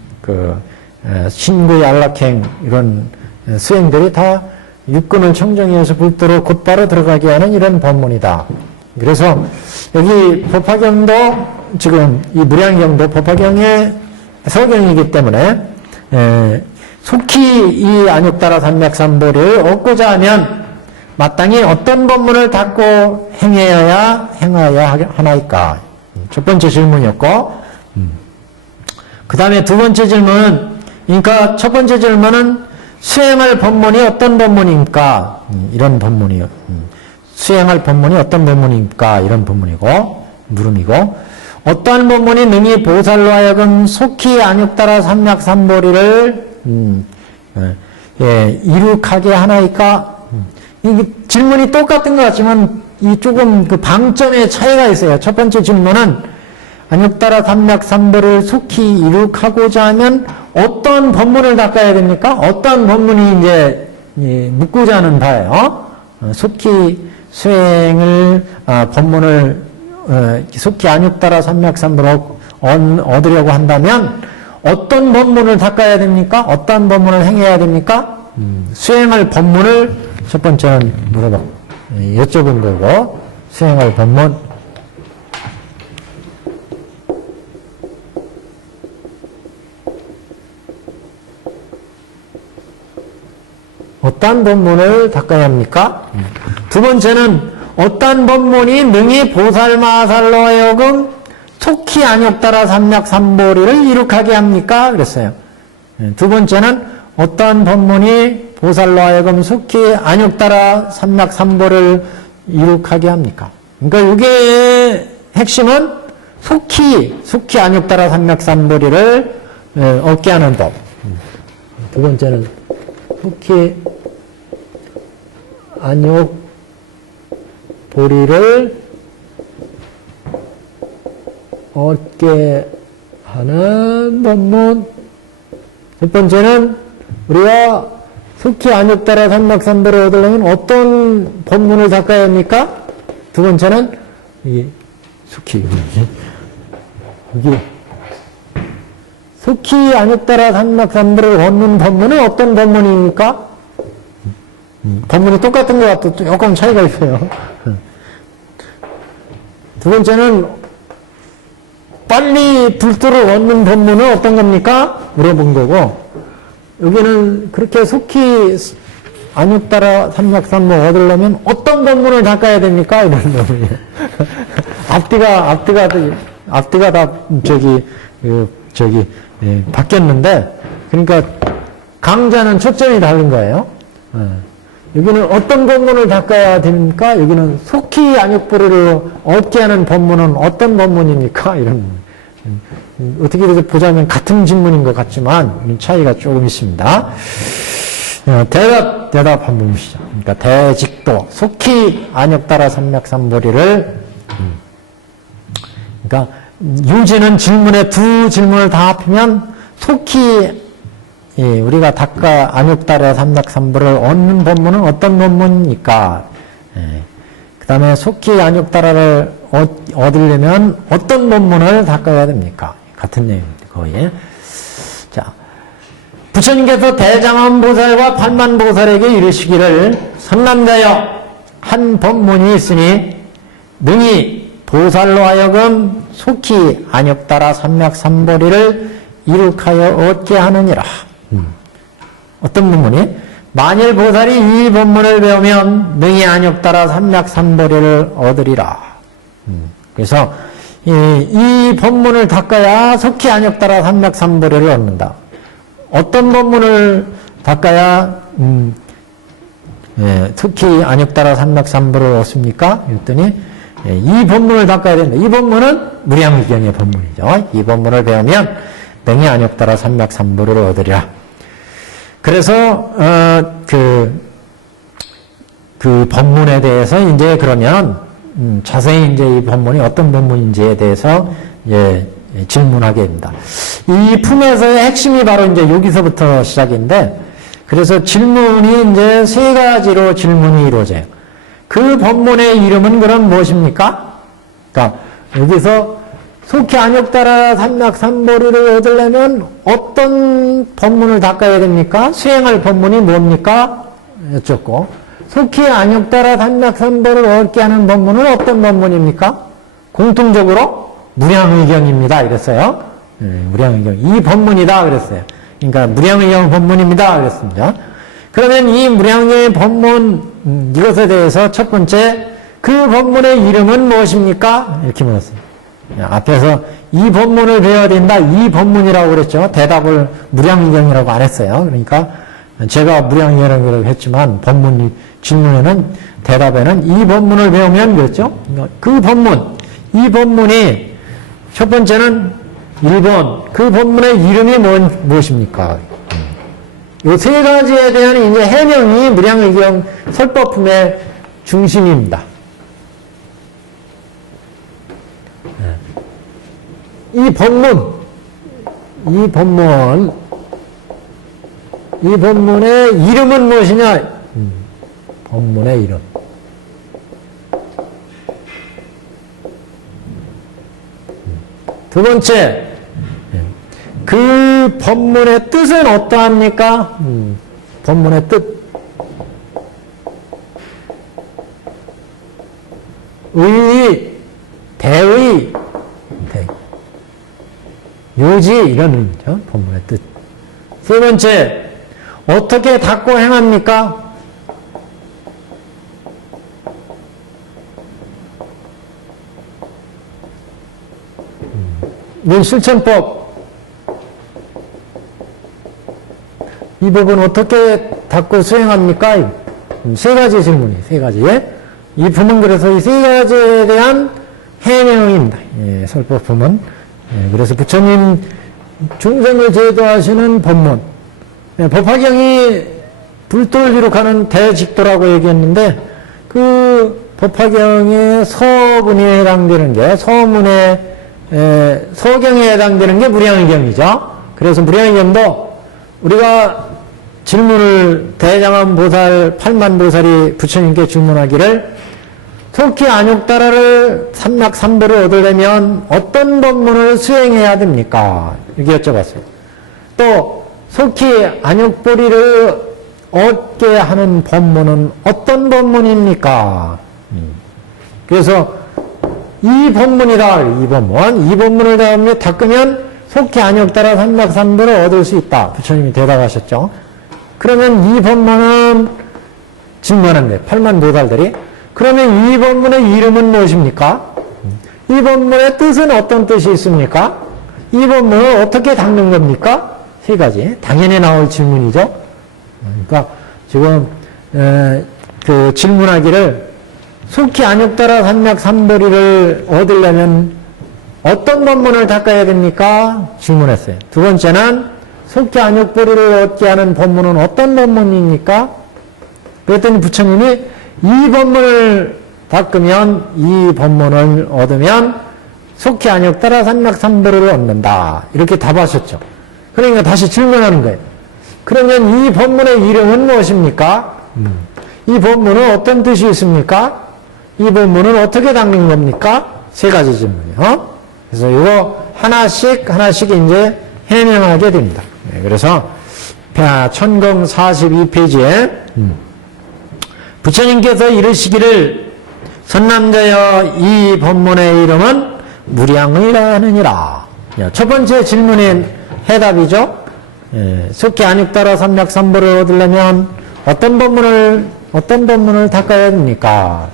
신구의 안락행 이런 수행들이 다 육근을 청정해서 불도로 곧바로 들어가게 하는 이런 법문이다. 그래서 여기 법화경도 지금 이 무량경도 법화경의 서경이기 때문에 속히 이 안욕따라 산맥삼보를 얻고자 하면 마땅히 어떤 법문을 닦고 행해야 하나이까? 첫 번째 질문이었고 그 다음에 두 번째 질문은 그러니까 첫 번째 질문은 수행할 법문이 어떤 법문입니까? 이런 법문이요. 수행할 법문이 어떤 법문입니까? 이런 법문이고 물음이고 어떠한 법문이 능히 보살로 하여금 속히 안욕따라 삼맥삼보리를 이룩하게 하나이까? 이 질문이 똑같은 것 같지만 이 조금 그 방점의 차이가 있어요. 첫 번째 질문은 안욕따라 삼맥삼보리를 속히 이룩하고자 하면 어떤 법문을 닦아야 됩니까? 어떤 법문이 이제 묻고자 하는 바예요. 속히 수행을 법문을 속히 안욕따라 삼맥삼보를 얻으려고 한다면 어떤 법문을 닦아야 됩니까? 어떤 법문을 행해야 됩니까? 수행할 법문을 첫 번째는 여쭤본 거고 수행할 법문 어떤 법문을 닦아야 합니까? 두 번째는 어떤 법문이 능히 보살마살로 하여금 속히 안욕따라 삼맥삼보리를 이룩하게 합니까? 그랬어요. 두 번째는 어떤 법문이 보살로 하여금 속히 안욕따라 삼맥삼보를 이룩하게 합니까? 그러니까 이게 핵심은 속히 안욕 따라 삼맥삼보리를 얻게 하는 법. 두 번째는 속히 안욕 보리를 얻게 하는 법문. 첫 번째는 우리가 속히 안욕 따라 삼맥삼보를 얻으려면 어떤 법문을 닦아야 합니까? 두 번째는 이게 속히 여기 속히 안욕 따라 삼맥삼보를 얻는 법문은 어떤 법문입니까? 법문이 똑같은 것 같아도 조금 차이가 있어요. 두 번째는 빨리 불도를 얻는 법문은 어떤 겁니까? 물어본 거고, 여기는 그렇게 속히 안욕 따라 삼맥삼보 얻으려면 어떤 법문을 닦아야 됩니까? 이런 법문이에요. 앞뒤가 다 바뀌었는데, 그러니까 강좌는 초점이 다른 거예요. 여기는 어떤 법문을 닦아야 됩니까? 여기는 속히 안욕보리를 얻게 하는 법문은 어떤 법문입니까? 이런, 어떻게 보자면 같은 질문인 것 같지만 차이가 조금 있습니다. 대답 한번 보시죠. 그러니까 대직도 속히 안욕 따라 삼맥삼보리를, 그러니까 유지는 질문에 두 질문을 다 합하면 속히 우리가 닦아 안욕 따라 삼맥삼보를 얻는 법문은 어떤 법문입니까? 그 다음에 속히 안욕 따라를 얻으려면 어떤 법문을 닦아야 됩니까? 같은 내용입니다. 거의. 자, 부처님께서 대장암보살과 팔만보살에게 이르시기를 선남자여 한 법문이 있으니 능히 보살로 하여금 속히 안욕 따라 삼맥삼보리를 이룩하여 얻게 하느니라. 어떤 법문이? 만일 보살이 이 법문을 배우면 능히 안욕 따라 삼맥삼보리를 얻으리라. 그래서 이 법문을 닦아야 속히 안욕 따라 삼맥삼보리를 얻는다. 어떤 법문을 닦아야 속히 안욕 따라 삼맥삼보리를 얻습니까? 그랬더니 이 법문을 닦아야 된다. 이 법문은 무량의경의 법문이죠. 이 법문을 배우면 능히 안욕 따라 삼맥삼보리를 얻으리라. 그래서 그 법문에 대해서 이제 그러면 자세히 이제 이 법문이 어떤 법문인지에 대해서 질문하게 됩니다. 이 품에서의 핵심이 바로 이제 여기서부터 시작인데, 그래서 질문이 이제 세 가지로 질문이 이루어져요. 그 법문의 이름은 그럼 무엇입니까? 그러니까 여기서 속히 안욕 따라 삼맥삼보리를 얻으려면 어떤 법문을 닦아야 됩니까? 수행할 법문이 뭡니까? 여쭙고, 속히 안욕 따라 삼맥삼보리를 얻게 하는 법문은 어떤 법문입니까? 공통적으로 무량의경입니다. 이랬어요. 무량의경. 이 법문이다. 그랬어요. 그러니까 무량의경 법문입니다. 그랬습니다. 그러면 이 무량의 법문, 이것에 대해서 첫 번째, 그 법문의 이름은 무엇입니까? 이렇게 물었어요. 앞에서 이 법문을 배워야 된다. 이 법문이라고 그랬죠. 대답을 무량의경이라고 안 했어요. 그러니까 제가 무량의경이라고 했지만 법문 질문에는 대답에는 이 법문을 배우면 그랬죠. 그 법문, 이 법문이 첫 번째는 1번 그 법문의 이름이 무엇입니까? 이 세 가지에 대한 이제 해명이 무량의경 설법품의 중심입니다. 이 법문의 이름은 무엇이냐? 법문의 이름. 두 번째, 그 법문의 뜻은 어떠합니까? 법문의 뜻. 의의, 대의, 요지, 이런 의미죠. 법문의 뜻. 세 번째, 어떻게 닦고 행합니까? 실천법. 이 법은 어떻게 닦고 수행합니까? 세 가지 질문이, 세 가지. 이 법은 그래서 이 세 가지에 대한 해명입니다. 예, 설법품은. 예, 그래서 부처님 중생을 제도하시는 법문. 예, 법화경이 불도를 기록하는 대직도라고 얘기했는데, 그 법화경의 서문에 해당되는 게, 서경에 해당되는 게 무량의경이죠. 그래서 무량의경도 우리가 질문을 대장암 보살, 팔만보살이 부처님께 질문하기를 속히 안욕다라를 삼락삼보를 얻으려면 어떤 법문을 수행해야 됩니까? 이렇게 여쭤봤어요. 또 속히 안욕보리를 얻게 하는 법문은 어떤 법문입니까? 그래서 이 법문이다. 이 법문을 닦으면 속히 안욕다라 삼락삼보를 얻을 수 있다. 부처님이 대답하셨죠. 그러면 이 법문은 질문한대. 팔만보살들이. 그러면 이 법문의 이름은 무엇입니까? 이 법문의 뜻은 어떤 뜻이 있습니까? 이 법문을 어떻게 닦는 겁니까? 세 가지. 당연히 나올 질문이죠. 그러니까 지금 그 질문하기를 속히 안욕다라 삼락삼보리를 얻으려면 어떤 법문을 닦아야 됩니까? 질문했어요. 두 번째는 속히 안욕보리를 얻게 하는 법문은 어떤 법문입니까? 그랬더니 부처님이 이 법문을 닦으면, 이 법문을 얻으면 속히 안욕다라 삼락삼보리를 얻는다. 이렇게 답하셨죠. 그러니까 다시 질문하는 거예요. 그러면 이 법문의 이름은 무엇입니까? 이 법문은 어떤 뜻이 있습니까? 이 법문은 어떻게 닦는 겁니까? 세 가지 질문이요. 그래서 이거 하나씩 이제 해명하게 됩니다. 그래서 1042페이지에 부처님께서 이르시기를 선남자여 이 법문의 이름은 무량의라 하느니라. 첫 번째 질문의 해답이죠. 속히 안욕다라 삼락삼보를 얻으려면 어떤 법문을 닦아야 됩니까?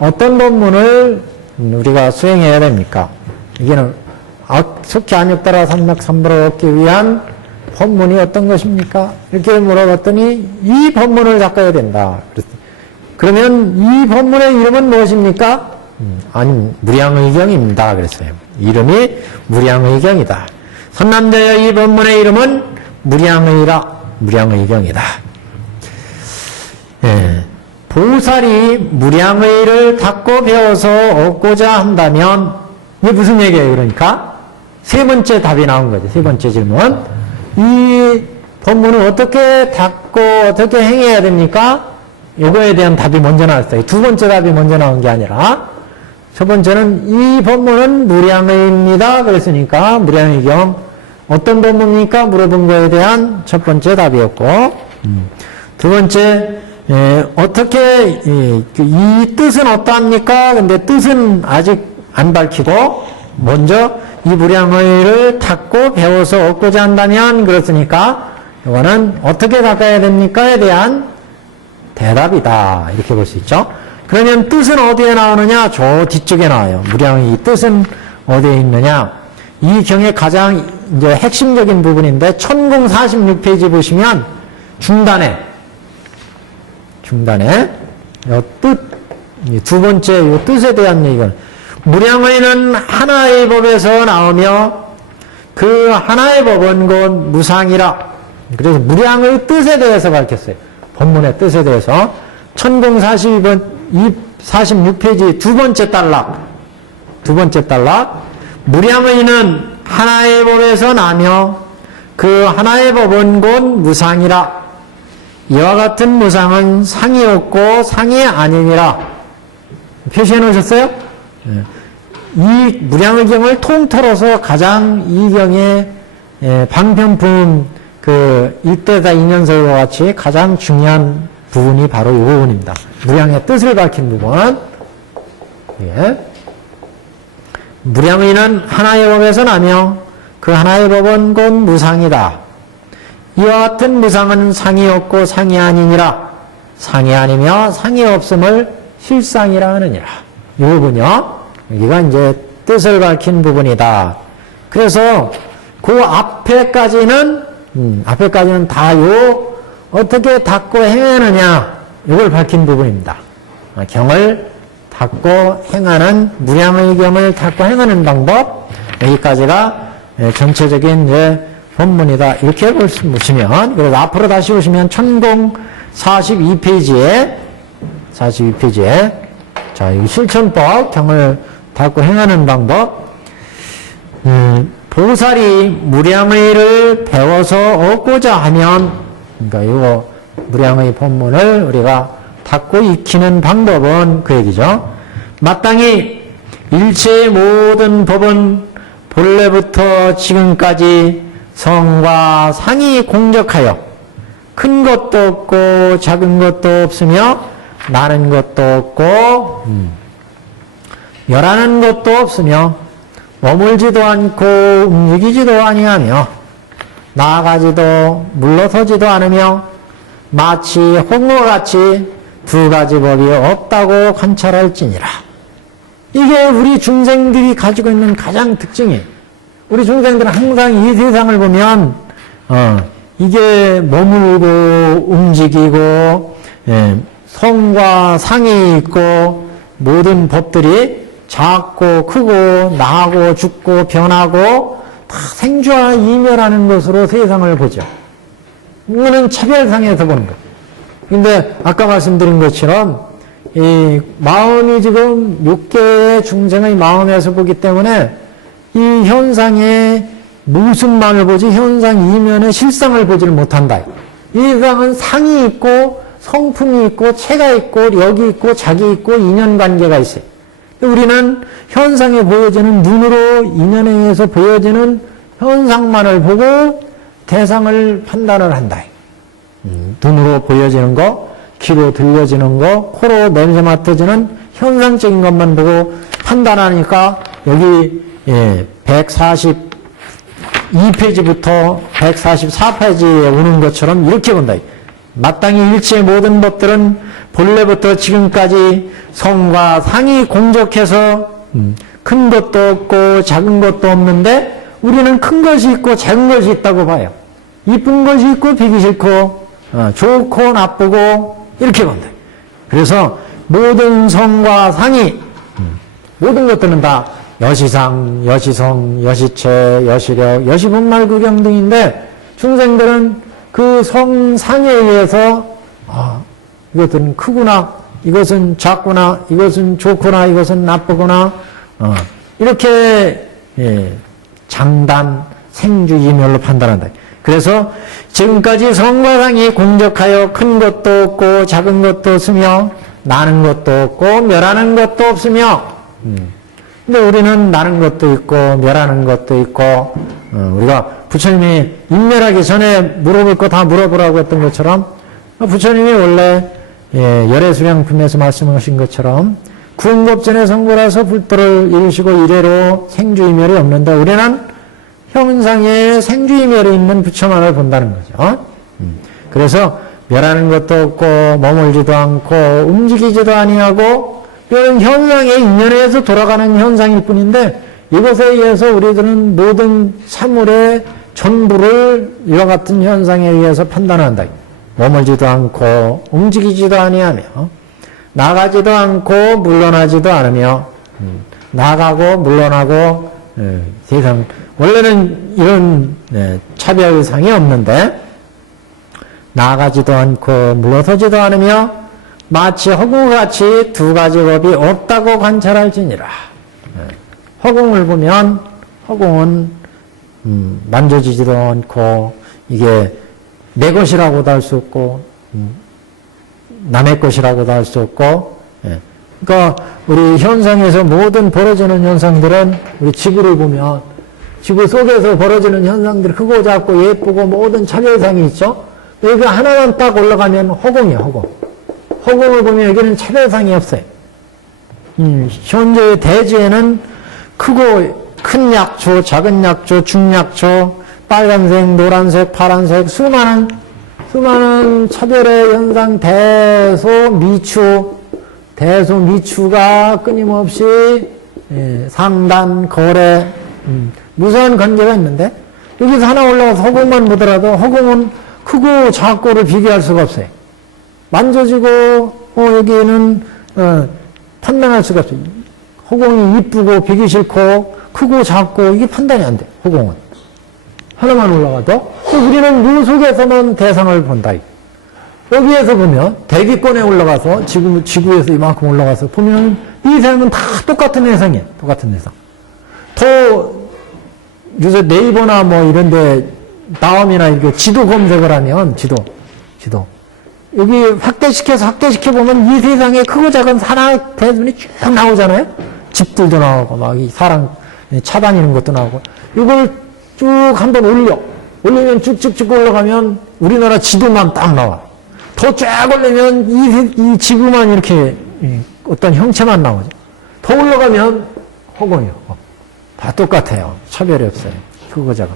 어떤 법문을 우리가 수행해야 됩니까? 이게는 속히 안욕다라 삼락삼보를 얻기 위한 법문이 어떤 것입니까? 이렇게 물어봤더니 이 법문을 닦아야 된다. 그러면 이 법문의 이름은 무엇입니까? 아니, 무량의경입니다. 그랬어요. 이름이 무량의경이다. 선남자여 이 법문의 이름은 무량의경이다. 예. 보살이 무량의를 닦고 배워서 얻고자 한다면, 이게 무슨 얘기예요, 그러니까? 세 번째 답이 나온 거죠. 세 번째 질문. 이 법문을 어떻게 닦고 어떻게 행해야 됩니까? 이거에 대한 답이 먼저 나왔어요. 두 번째 답이 먼저 나온 게 아니라, 첫 번째는 이 법문은 무량의입니다. 그랬으니까, 무량의경. 어떤 법문입니까? 물어본 거에 대한 첫 번째 답이었고, 두 번째, 어떻게, 이 뜻은 어떠합니까? 근데 뜻은 아직 안 밝히고, 먼저 이 무량의를 닦고 배워서 얻고자 한다면, 그렇으니까, 이거는 어떻게 닦아야 됩니까?에 대한 대답이다. 이렇게 볼 수 있죠. 그러면 뜻은 어디에 나오느냐? 저 뒤쪽에 나와요. 무량의 이 뜻은 어디에 있느냐? 이 경의 가장 이제 핵심적인 부분인데, 1046페이지 보시면, 중단에, 이 뜻, 두 번째 이 뜻에 대한 얘기가, 무량의는 하나의 법에서 나오며, 그 하나의 법은 곧 무상이라. 그래서 무량의 뜻에 대해서 밝혔어요. 법문의 뜻에 대해서. 1046페이지 두 번째 단락. 무량의는 하나의 법에서 나며 그 하나의 법은 곧 무상이라. 이와 같은 무상은 상이 없고 상이 아니니라. 표시해 놓으셨어요? 이 무량의경을 통틀어서 가장 이 경의 방편품 그 일대다 인연설과 같이 가장 중요한 부분이 바로 이 부분입니다. 무량의 뜻을 밝힌 부분. 예. 무량의는 하나의 법에서 나며 그 하나의 법은 곧 무상이다. 이와 같은 무상은 상이 없고 상이 아니니라. 상이 아니며 상이 없음을 실상이라 하느니라. 이 부분이요. 여기가 이제 뜻을 밝힌 부분이다. 그래서 그 앞에까지는 다 요 어떻게 닦고 행하느냐 이걸 밝힌 부분입니다. 경을 닫고 행하는, 무량의 겸을 닫고 행하는 방법, 여기까지가 전체적인 이제 본문이다. 이렇게 보시면, 그래서 앞으로 다시 오시면 1042페이지에, 자, 이 실천법, 경을 닫고 행하는 방법, 보살이 무량의를 배워서 얻고자 하면, 그러니까 이거 무량의 본문을 우리가 닫고 익히는 방법은 그 얘기죠. 마땅히 일체의 모든 법은 본래부터 지금까지 성과 상이 공적하여 큰 것도 없고 작은 것도 없으며 나는 것도 없고 멸하는 것도 없으며 머물지도 않고 움직이지도 아니하며 나아가지도 물러서지도 않으며 마치 홍어와 같이 두 가지 법이 없다고 관찰할지니라. 이게 우리 중생들이 가지고 있는 가장 특징이에요. 우리 중생들은 항상 이 세상을 보면 이게 머물고 움직이고 성과 상이 있고 모든 법들이 작고 크고 나고 죽고 변하고 다 생주와 이멸하는 것으로 세상을 보죠. 이거는 차별상에서 보는 거예요. 근데 아까 말씀드린 것처럼 이 마음이 지금 6개의 중생의 마음에서 보기 때문에 이 현상의 모습만을 보지 현상 이면의 실상을 보지를 못한다. 이 세상은 상이 있고 성품이 있고 체가 있고 력이 있고 자기 있고 인연관계가 있어요. 우리는 현상에 보여지는 눈으로 인연에 의해서 보여지는 현상만을 보고 대상을 판단을 한다. 눈으로 보여지는 거, 귀로 들려지는 거, 코로 냄새 맡아지는 현상적인 것만 보고 판단하니까 여기 142페이지부터 144페이지에 오는 것처럼 이렇게 본다. 마땅히 일체의 모든 법들은 본래부터 지금까지 성과 상이 공적해서 큰 것도 없고 작은 것도 없는데 우리는 큰 것이 있고 작은 것이 있다고 봐요. 이쁜 것이 있고 비기 싫고 좋고 나쁘고 이렇게 본다. 그래서 모든 성과 상이 모든 것들은 다 여시상, 여시성, 여시체, 여시력, 여시분말구경 등인데 중생들은 그 성상에 의해서 이것들은 크구나, 이것은 작구나, 이것은 좋구나, 이것은 나쁘구나 이렇게 장단, 생주이멸로 판단한다. 그래서 지금까지 성과 상이 공적하여 큰 것도 없고 작은 것도 없으며 나는 것도 없고 멸하는 것도 없으며 근데 우리는 나는 것도 있고 멸하는 것도 있고 우리가 부처님이 인멸하기 전에 물어볼 거 다 물어보라고 했던 것처럼 부처님이 원래 열애수량품에서 말씀하신 것처럼 구원법전에 성불해서 불도를 이루시고 이래로 생주이멸이 없는데 우리는 형상에 생주이멸이 있는 부처만을 본다는 거죠. 그래서 멸하는 것도 없고 머물지도 않고 움직이지도 아니하고 이런 현상의 인연에서 돌아가는 현상일 뿐인데 이것에 의해서 우리들은 모든 사물의 전부를 이와 같은 현상에 의해서 판단한다. 머물지도 않고 움직이지도 아니하며 나가지도 않고 물러나지도 않으며 나가고 물러나고 세상 원래는 이런 차별상이 없는데 나가지도 않고 물러서지도 않으며 마치 허공같이 두 가지 법이 없다고 관찰할지니라. 허공을 보면 허공은 만져지지도 않고 이게 내 것이라고도 할 수 없고 남의 것이라고도 할 수 없고 그러니까 우리 현상에서 모든 벌어지는 현상들은 우리 지구를 보면 지구 속에서 벌어지는 현상들 크고 작고 예쁘고 모든 차별상이 있죠. 여기 하나만 딱 올라가면 허공이에요. 허공. 허공을 보면 여기는 차별상이 없어요. 현재의 대지에는 크고 큰 약초, 작은 약초, 중약초, 빨간색, 노란색, 파란색 수많은 차별의 현상 대소미추가 끊임없이 상단, 거래 무수한 관계가 있는데 여기서 하나 올라가서 허공만 보더라도 허공은 크고 작고를 비교할 수가 없어요. 만져지고 여기는 판단할 수가 없어요. 허공이 이쁘고 비기 싫고 크고 작고 이게 판단이 안 돼. 허공은 하나만 올라가도 우리는 이 속에서만 대상을 본다. 여기에서 보면 대기권에 올라가서 지구에서 이만큼 올라가서 보면 이 세상은 다 똑같은 해상이에요. 똑같은 해상. 더 요새 네이버나 뭐 이런데 다음이나 이렇게 지도 검색을 하면 지도 여기 확대시켜 보면 이 세상에 크고 작은 산하 대문이 쭉 나오잖아요. 집들도 나오고 막 이 사람 차 다니는 것도 나오고 이걸 쭉 한번 올리면 쭉쭉쭉 올라가면 우리나라 지도만 딱 나와. 더 쫙 올리면 이 지구만 이렇게 어떤 형체만 나오죠. 더 올라가면 허공이요. 다 똑같아요. 차별이 없어요. 크고 작은.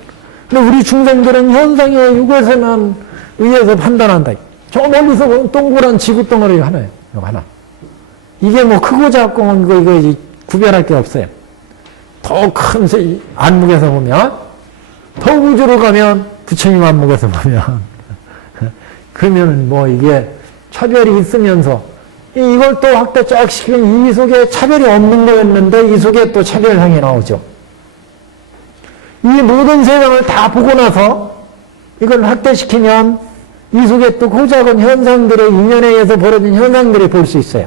근데 우리 중생들은 현상의 이것에만 의해서 판단한다. 저 멀리서 보면 동그란 지구 덩어리 하나예요. 이거 하나. 이게 뭐 크고 작고 이거 구별할 게 없어요. 더 큰 안목에서 보면, 더 우주로 가면 부처님 안목에서 보면, 그러면 뭐 이게 차별이 있으면서 이걸 또 확대 쫙 시키면 이 속에 차별이 없는 거였는데 이 속에 또 차별상이 나오죠. 이 모든 세상을 다 보고 나서 이걸 확대시키면 이 속에 또 고작은 현상들의 인연에 의해서 벌어진 현상들이 볼 수 있어요.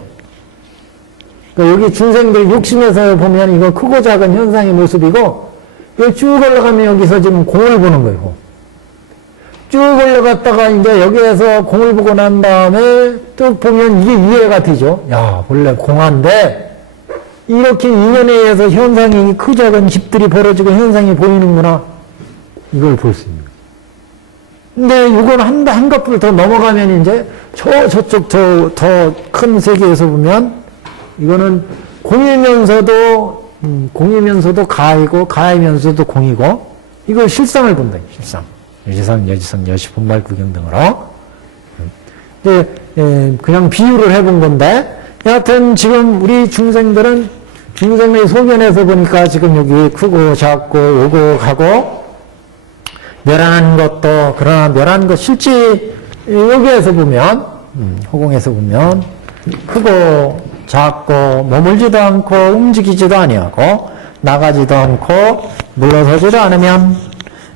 그러니까 여기 중생들 육신에서 보면 이거 크고 작은 현상의 모습이고 여기 쭉 올라가면 여기서 지금 공을 보는 거예요. 쭉 올라갔다가 이제 여기에서 공을 보고 난 다음에 또 보면 이게 이해가 되죠. 야, 원래 공한데 이렇게 인연에 의해서 현상이 크고 작은 집들이 벌어지고 현상이 보이는구나. 이걸 볼 수 있는 거예요. 근데 이건 한 겹을 더 넘어가면 이제 저쪽 더 큰 세계에서 보면 이거는 공이면서도 가이고 가이면서도 공이고 이걸 실상을 본다. 실상. 여지선, 여시, 분말, 구경 등으로. 근데 그냥 비유를 해본 건데 여하튼 지금 우리 중생들은 중생의 소견에서 보니까 지금 여기 크고 작고 오고 가고 멸한 것도 그러나 멸한 것 실제 여기에서 보면 허공에서 보면 크고 작고 머물지도 않고 움직이지도 아니하고 나가지도 않고 물러서지도 않으면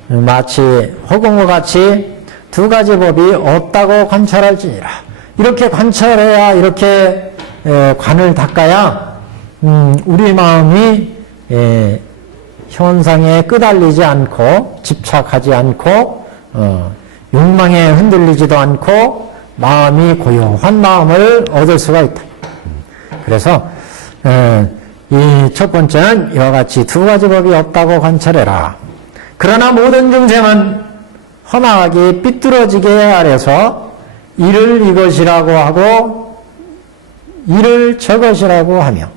마치 허공과 같이 두 가지 법이 없다고 관찰할지니라. 이렇게 관찰해야 이렇게 관을 닦아야 우리 마음이 현상에 끄달리지 않고 집착하지 않고 욕망에 흔들리지도 않고 마음이 고요한 마음을 얻을 수가 있다. 그래서 이 첫 번째는 이와 같이 두 가지 법이 없다고 관찰해라. 그러나 모든 중생은 험하게 삐뚤어지게 아래서 이를 이것이라고 하고 이를 저것이라고 하며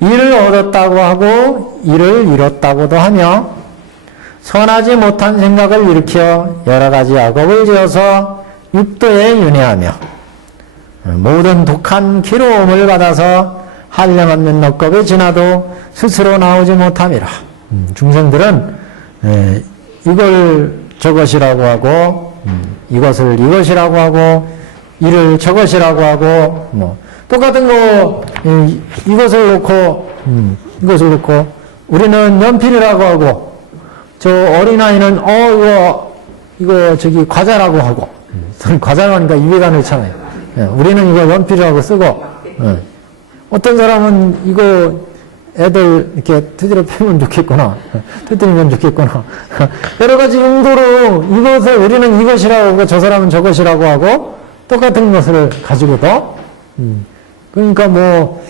이를 얻었다고 하고 이를 잃었다고도 하며 선하지 못한 생각을 일으켜 여러 가지 악업을 지어서 육도에 윤회하며 모든 독한 괴로움을 받아서 한량없는 넉겁에 지나도 스스로 나오지 못함이라. 중생들은 이걸 저것이라고 하고 이것을 이것이라고 하고 이를 저것이라고 하고 뭐 똑같은 거 이것을 놓고 우리는 연필이라고 하고 저 어린아이는 이거 저기 과자라고 하고 과자라고 하니까 입에가 넣잖아요. 우리는 이거 연필이라고 쓰고 어떤 사람은 이거 애들 이렇게 두드려 패면 좋겠구나. 터뜨리면 좋겠구나. 여러 가지 용도로 이것을 우리는 이것이라고 하고 저 사람은 저것이라고 하고 똑같은 것을 가지고도 그러니까 뭐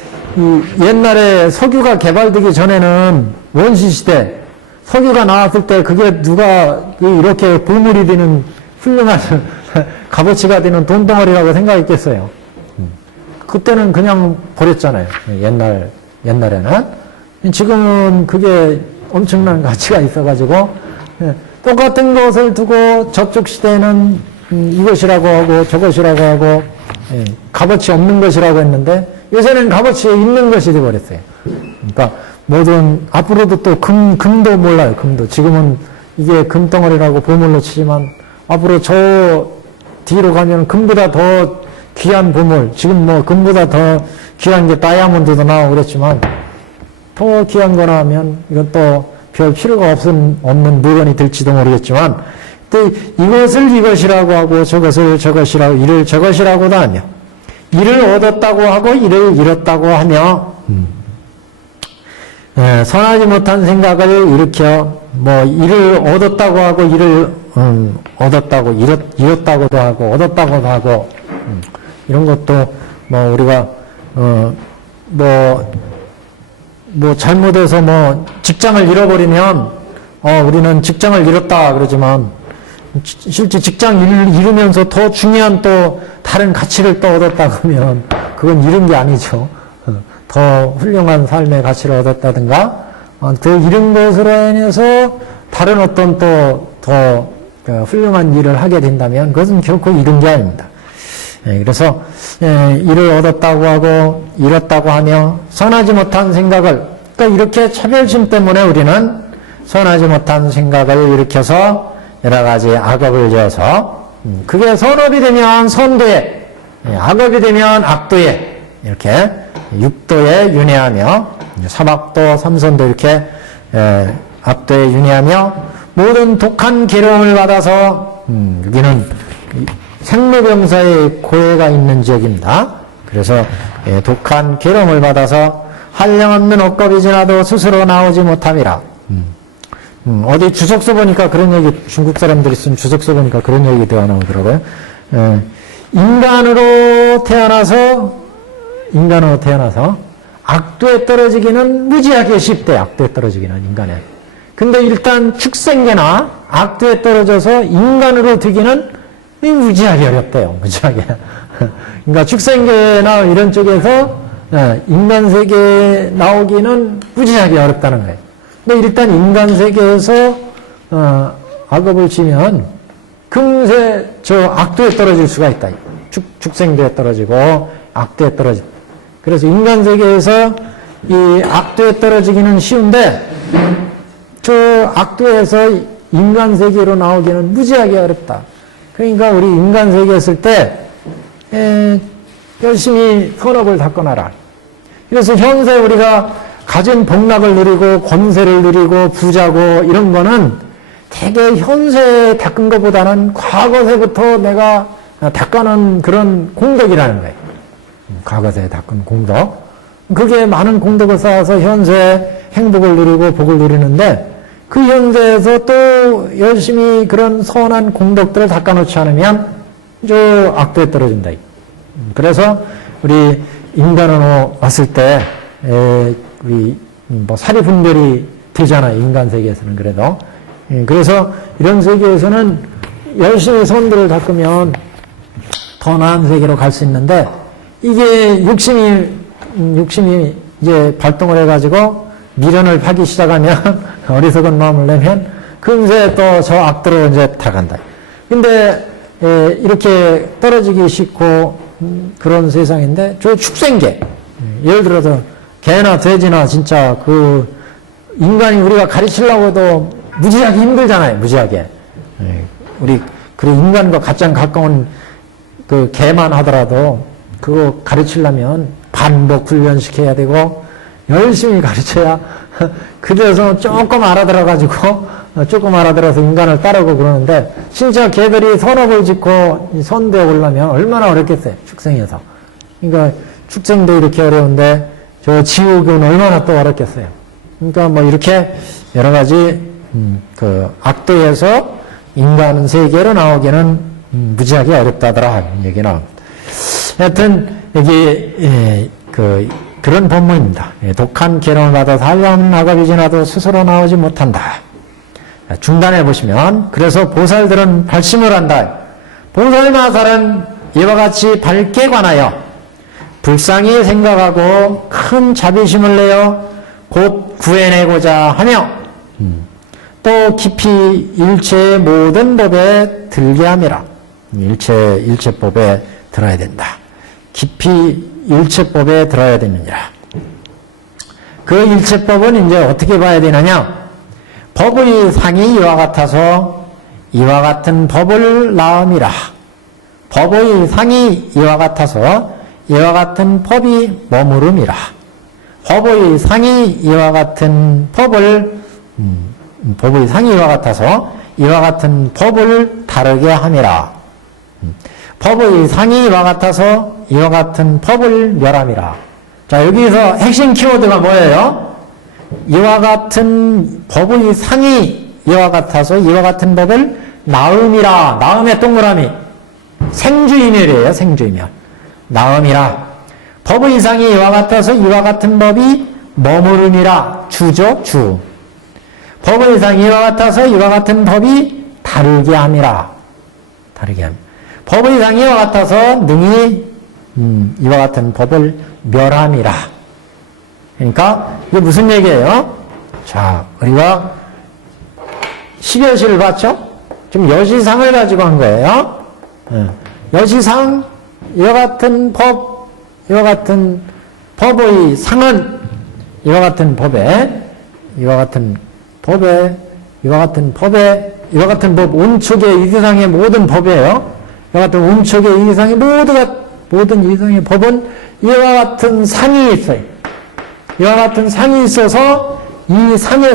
옛날에 석유가 개발되기 전에는 원시시대 석유가 나왔을 때 그게 누가 이렇게 보물이 되는 훌륭한 값어치가 되는 돈덩어리라고 생각했겠어요. 그때는 그냥 버렸잖아요. 옛날에는. 지금은 그게 엄청난 가치가 있어가지고 똑같은 것을 두고 저쪽 시대에는 이것이라고 하고 저것이라고 하고 값어치 없는 것이라고 했는데 요새는 값어치 있는 것이 되어버렸어요. 그러니까 모든 앞으로도 또 금도 몰라요. 금도. 지금은 이게 금덩어리라고 보물로 치지만 앞으로 저 뒤로 가면 금보다 더 귀한 보물, 지금 뭐 금보다 더 귀한 게 다이아몬드도 나오고 그랬지만 더 귀한 거 나오면 이건 또 별 필요가 없는 물건이 될지도 모르겠지만 또 이것을 이것이라고 하고 저것을 저것이라고 이를 저것이라고도 하며 이를 얻었다고 하고 이를 잃었다고 하며 선하지 못한 생각을 일으켜 뭐 이를 얻었다고 하고 이를 얻었다고 잃었다고도 하고 얻었다고도 하고 이런 것도 뭐 우리가 뭐 잘못해서 뭐 직장을 잃어버리면 우리는 직장을 잃었다 그러지만 실제 직장 잃으면서 더 중요한 또 다른 가치를 또 얻었다 그러면 그건 잃은 게 아니죠. 더 훌륭한 삶의 가치를 얻었다든가 그 잃은 것으로 인해서 다른 어떤 또 더 훌륭한 일을 하게 된다면 그것은 결코 잃은 게 아닙니다. 그래서 이를 얻었다고 하고 잃었다고 하며 선하지 못한 생각을 그러니까 이렇게 차별심 때문에 우리는 선하지 못한 생각을 일으켜서 여러 가지 악업을 지어서 그게 선업이 되면 선도에 악업이 되면 악도에 이렇게 육도에 윤회하며 사막도 삼선도 이렇게 악도에 윤회하며 모든 독한 괴로움을 받아서 여기는 생로병사의 고해가 있는 지역입니다. 그래서 독한 괴로움을 받아서 한량없는 억겁이 지나도 스스로 나오지 못함이라. 어디 주석서 보니까 그런 얘기, 중국 사람들이 쓴 주석서 보니까 그런 얘기가 나오더라고요. 인간으로 태어나서 악도에 떨어지기는 무지하게 쉽대. 악도에 떨어지기는 인간에. 근데 일단 축생계나 악도에 떨어져서 인간으로 되기는 무지하게 어렵대요. 무지하게. 그러니까 축생계나 이런 쪽에서 인간 세계에 나오기는 무지하게 어렵다는 거예요. 근데 일단 인간 세계에서 악업을 지면 금세 저 악도에 떨어질 수가 있다. 축생도에 떨어지고 악도에 떨어지고. 그래서 인간 세계에서 이 악도에 떨어지기는 쉬운데 저 악도에서 인간 세계로 나오기는 무지하게 어렵다. 그러니까 우리 인간 세계에 있을 때 열심히 선업을 닦아놔라. 그래서 현세 우리가 가진 복락을 누리고 권세를 누리고 부자고 이런 거는 되게 현세에 닦은 것보다는 과거세부터 내가 닦아놓은 그런 공덕이라는 거예요. 과거세에 닦은 공덕. 그게 많은 공덕을 쌓아서 현세 행복을 누리고 복을 누리는데 그 현세에서 또 열심히 그런 선한 공덕들을 닦아놓지 않으면 저 악도에 떨어진다. 그래서 우리 인간으로 왔을 때 우리 뭐 사리 분별이 되잖아요. 인간 세계에서는 그래도. 그래서 이런 세계에서는 열심히 선들을 닦으면 더 나은 세계로 갈 수 있는데 이게 욕심이 이제 발동을 해가지고 미련을 파기 시작하면 어리석은 마음을 내면 금세 또 저 악도로 이제 들어간다. 근데 이렇게 떨어지기 싫고 그런 세상인데 저 축생계 예를 들어서 개나 돼지나 진짜 그 인간이 우리가 가르치려고 해도 무지하게 힘들잖아요. 무지하게. 우리 그 인간과 가장 가까운 그 개만 하더라도 그거 가르치려면 반복 훈련시켜야 되고 열심히 가르쳐야 그래서 조금 알아들어가지고 조금 알아들어서 인간을 따르고 그러는데 진짜 개들이 선업을 짓고 선대에 오려면 얼마나 어렵겠어요. 축생에서. 그러니까 축생도 이렇게 어려운데 저 지옥은 얼마나 또 어렵겠어요. 그러니까 뭐 이렇게 여러 가지 그 악도에서 인간 세계로 나오기는 무지하게 어렵다더라 얘기 나옵니다. 하여튼 여기 그런 본문입니다. 독한 괴로움을 받아서 한량없는 악업이 지나도 스스로 나오지 못한다. 중단해 보시면 그래서 보살들은 발심을 한다. 보살마살은 이와 같이 밝게 관하여 불쌍히 생각하고 큰 자비심을 내어 곧 구해내고자 하며 또 깊이 일체의 모든 법에 들게 함이라. 일체법에 들어야 된다. 깊이 일체법에 들어야 되느니라. 그 일체법은 이제 어떻게 봐야 되느냐? 법의 상이 이와 같아서 이와 같은 법을 낳음이라. 법의 상이 이와 같아서 이와 같은 법이 머무름이라. 법의 상이 이와 같은 법을 법의 상이 이와 같아서 이와 같은 법을 다르게 함이라. 법의 상이 이와 같아서 이와 같은 법을 멸함이라. 자, 여기서 핵심 키워드가 뭐예요? 이와 같은 법의 상이 이와 같아서 이와 같은 법을 나음이라. 나음의 동그라미. 생주이멸이에요. 생주이멸. 나음이라. 법의 상이 이와 같아서 이와 같은 법이 머무름이라. 주죠. 주. 법의 상이 이와 같아서 이와 같은 법이 다르게 함이라. 다르게 함. 법의 상이 이와 같아서 능히 이와 같은 법을 멸함이라. 그러니까 이게 무슨 얘기예요? 자, 우리가 십여시를 봤죠? 지금 여시상을 가지고 한 거예요. 여시상, 이와 같은 법, 이와 같은 법의 상은 이와 같은 법에, 이와 같은 법에, 이와 같은 법에, 이와 같은 법, 온촉의 이상의 모든 법이에요. 이와 같은 온촉의 이상의 모든 이상의 법은 이와 같은 상이 있어요. 이와 같은 상이 있어서 이 상이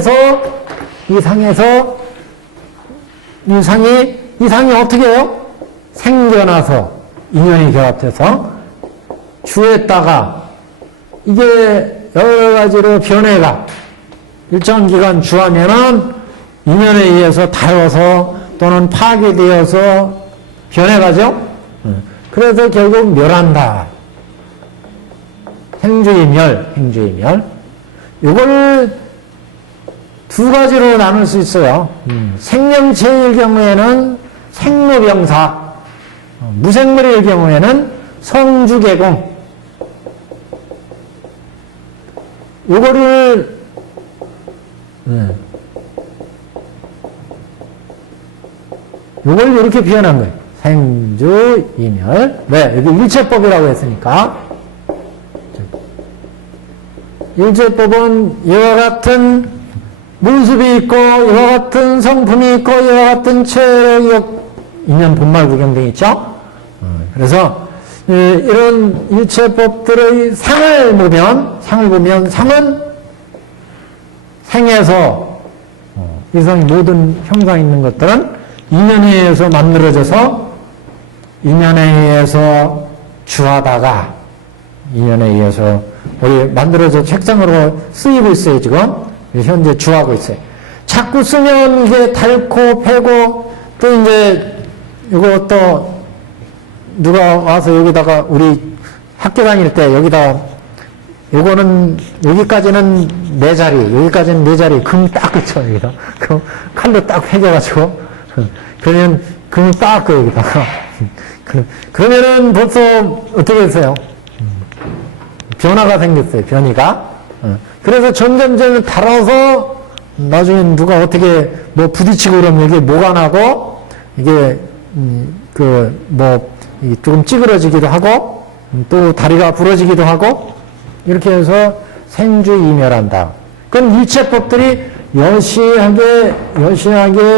어떻게 해요? 생겨나서 인연이 결합돼서 주에다가 이게 여러 가지로 변해가 일정 기간 주하면은 인연에 의해서 닳아서 또는 파괴되어서 변해가죠? 그래서 결국 멸한다. 행주의멸. 이걸 두 가지로 나눌 수 있어요. 생명체일 경우에는 생로병사, 무생물일 경우에는 성주개공. 이거를 이렇게 표현한 거예요. 생주이멸. 왜? 여기 일체법이라고 했으니까. 일체법은 이와 같은 모습이 있고 이와 같은 성품이 있고 이와 같은 체력, 인연, 본말, 구경 등이 있죠. 그래서 이런 일체법들의 상을 보면 상은 생에서 이상 모든 형상 있는 것들은 인연에 의해서 만들어져서 인연에 의해서 주하다가 인연에 의해서 우리 만들어져 책상으로 쓰이고 있어요. 지금 현재 주하고 있어요. 자꾸 쓰면 이게 닳고 패고 또 이제 이거 또 누가 와서 여기다가 우리 학교 다닐 때 여기다 요거는 여기까지는 내 자리, 여기까지는 내 자리 금 딱 그쳐 여기다 그 칼로 딱 회겨가지고 그러면 금 딱 그 여기다가 그러면은 벌써 어떻게 했어요? 변화가 생겼어요. 변이가. 그래서 점점점 달아서 나중에 누가 어떻게 뭐 부딪히고 그러면 이게 뭐가 나고 이게 조금 찌그러지기도 하고 또 다리가 부러지기도 하고 이렇게 해서 생주이멸한다. 그건 일체법들이 여시하게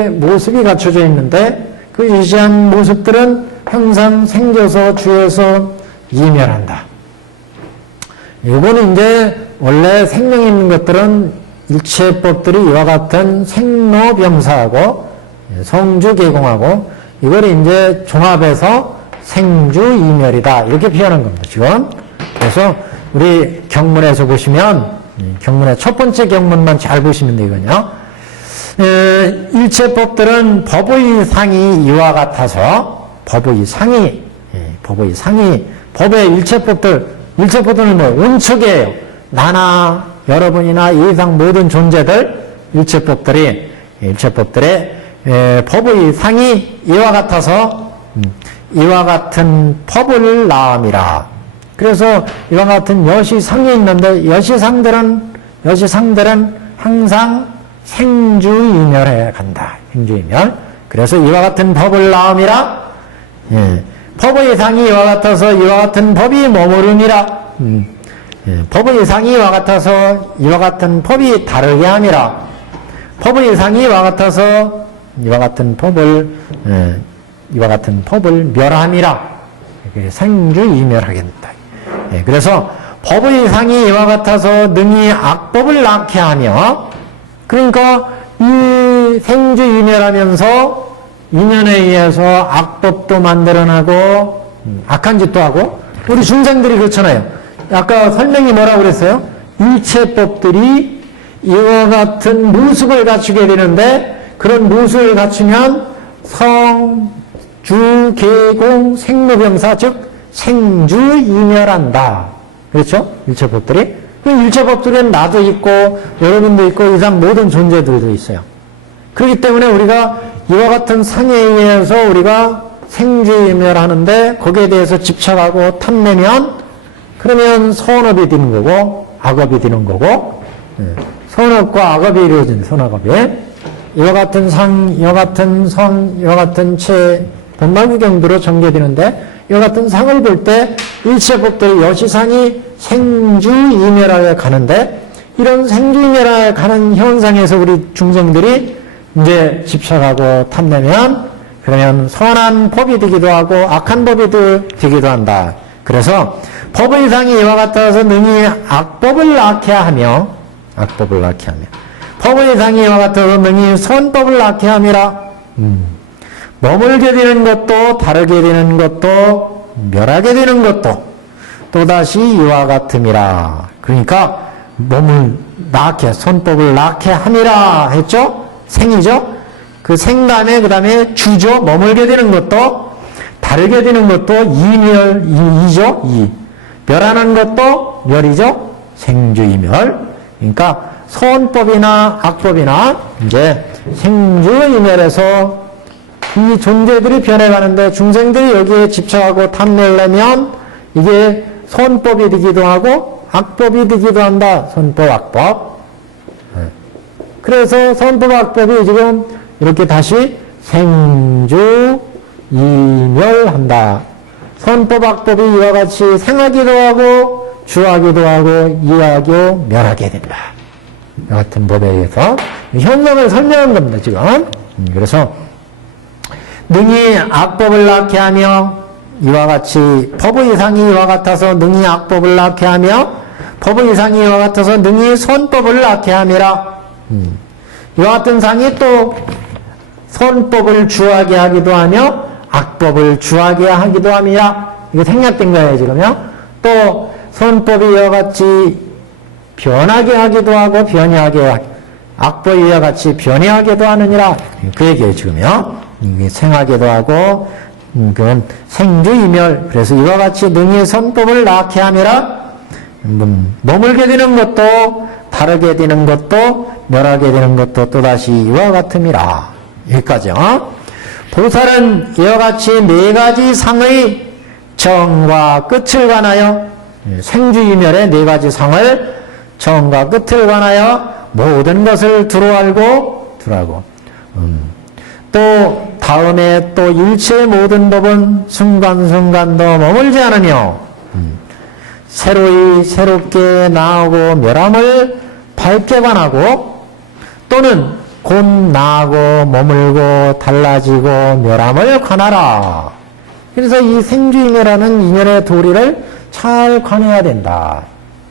모습이 갖춰져 있는데 그 여시한 모습들은 항상 생겨서 주에서 이멸한다. 요거는 이제 원래 생명 있는 것들은 일체법들이 이와 같은 생로병사하고 성주개공하고 이걸 이제 종합해서 생주이멸이다 이렇게 표현한 겁니다. 지금 그래서 우리 경문에서 보시면 경문의 첫 번째 경문만 잘 보시면 되거든요. 일체법들은 법의 상이 이와 같아서 법의 상이 법의 일체법들은 뭐 온척이에요. 나나 여러분이나 이 이상 모든 존재들 일체법들의 법의 상이 이와 같아서 이와 같은 법을 나음이라. 그래서 이와 같은 여시상이 있는데 여시상들은 항상 생주이멸해 간다. 생주이멸. 그래서 이와 같은 법을 나음이라. 법의 상이 이와 같아서 이와 같은 법이 머무름이라. 법의 상이 이와 같아서 이와 같은 법이 다르게 함이라. 법의 상이 이와 같아서 이와 같은 법을 멸함이라. 생주이멸하게 된다. 예, 그래서 법의 상이 이와 같아서 능히 악법을 낳게 하며, 그러니까 이 생주이멸하면서 인연에 의해서 악법도 만들어내고 악한 짓도 하고, 우리 중생들이 그렇잖아요. 아까 설명이 뭐라고 그랬어요? 일체법들이 이와 같은 무습을 갖추게 되는데, 그런 무습을 갖추면 성, 주, 계공, 생로병사, 즉 생주이멸한다. 그렇죠? 일체법들이. 그 일체법들은 나도 있고 여러분도 있고 이상 모든 존재들도 있어요. 그렇기 때문에 우리가 이와 같은 상에 의해서 우리가 생주이멸하는데 거기에 대해서 집착하고 탐내면, 그러면 선업이 되는 거고 악업이 되는 거고, 선업과 악업이 이루어진 선악업이, 이와 같은 상, 이와 같은 성, 이와 같은 체, 본말구경도로 전개되는데, 이와 같은 상을 볼 때 일체법들이 여시상이 생주이멸하여 가는데, 이런 생주이멸하여 가는 현상에서 우리 중생들이 이제 집착하고 탐내면, 그러면 선한 법이 되기도 하고 악한 법이 되기도 한다. 그래서 법의 상이 이와 같아서 능히 악법을 낳게 하며, 악법을 낳게 하며, 법의 상이 이와 같아서 능히 선법을 낳게 함이라. 머물게 되는 것도 다르게 되는 것도 멸하게 되는 것도 또다시 이와 같음이라. 그러니까 몸을 낳게, 선법을 낳게 함이라 했죠? 생이죠? 그 생다음에 그 다음에 주죠? 머물게 되는 것도 다르게 되는 것도 이멸, 이죠? 멸하는 것도 멸이죠? 생주이멸. 그러니까 선법이나 악법이나 이제 생주이멸에서 이 존재들이 변해가는데, 중생들이 여기에 집착하고 탐내려면 이게 선법이 되기도 하고 악법이 되기도 한다. 선법, 악법. 그래서 선법, 악법이 지금 이렇게 다시 생주이멸한다. 선법, 악법이 이와 같이 생하기도 하고 주하기도 하고 이하고 멸하게 된다. 이 같은 법에 의해서 현상을 설명한 겁니다, 지금. 그래서 능히 악법을 낳게 하며, 이와 같이 법의 상이 이와 같아서 능히 악법을 낳게 하며, 법의 상이 이와 같아서 능히 선법을 낳게 함이라. 이와 같은 상이 또 선법을 주하게 하기도 하며 악법을 주하게 하기도 함이라. 이거 생략된 거예요, 지금요. 또 선법이 이와 같이 변하게 하기도 하고 변해하게 하고, 악법이 이와 같이 변해하기도 하느니라. 그 얘기예요, 지금요. 이게 생하기도 하고, 그건 생주이멸. 그래서 이와 같이 능히 선법을 낳게 함이라. 머물게 되는 것도 다르게 되는 것도 멸하게 되는 것도 또다시 이와 같음이라. 여기까지요. 보살은 이와 같이 네 가지 상의 정과 끝을 관하여, 생주이멸의 네 가지 상을 정과 끝을 관하여 모든 것을 두루 알고 또 다음에 또 일체의 모든 법은 순간순간도 머물지 않으며 새롭게 나오고 멸함을 밝게 관하고, 또는 곧 나오고 머물고 달라지고 멸함을 관하라. 그래서 이 생주이멸하는 인연의 도리를 잘 관해야 된다.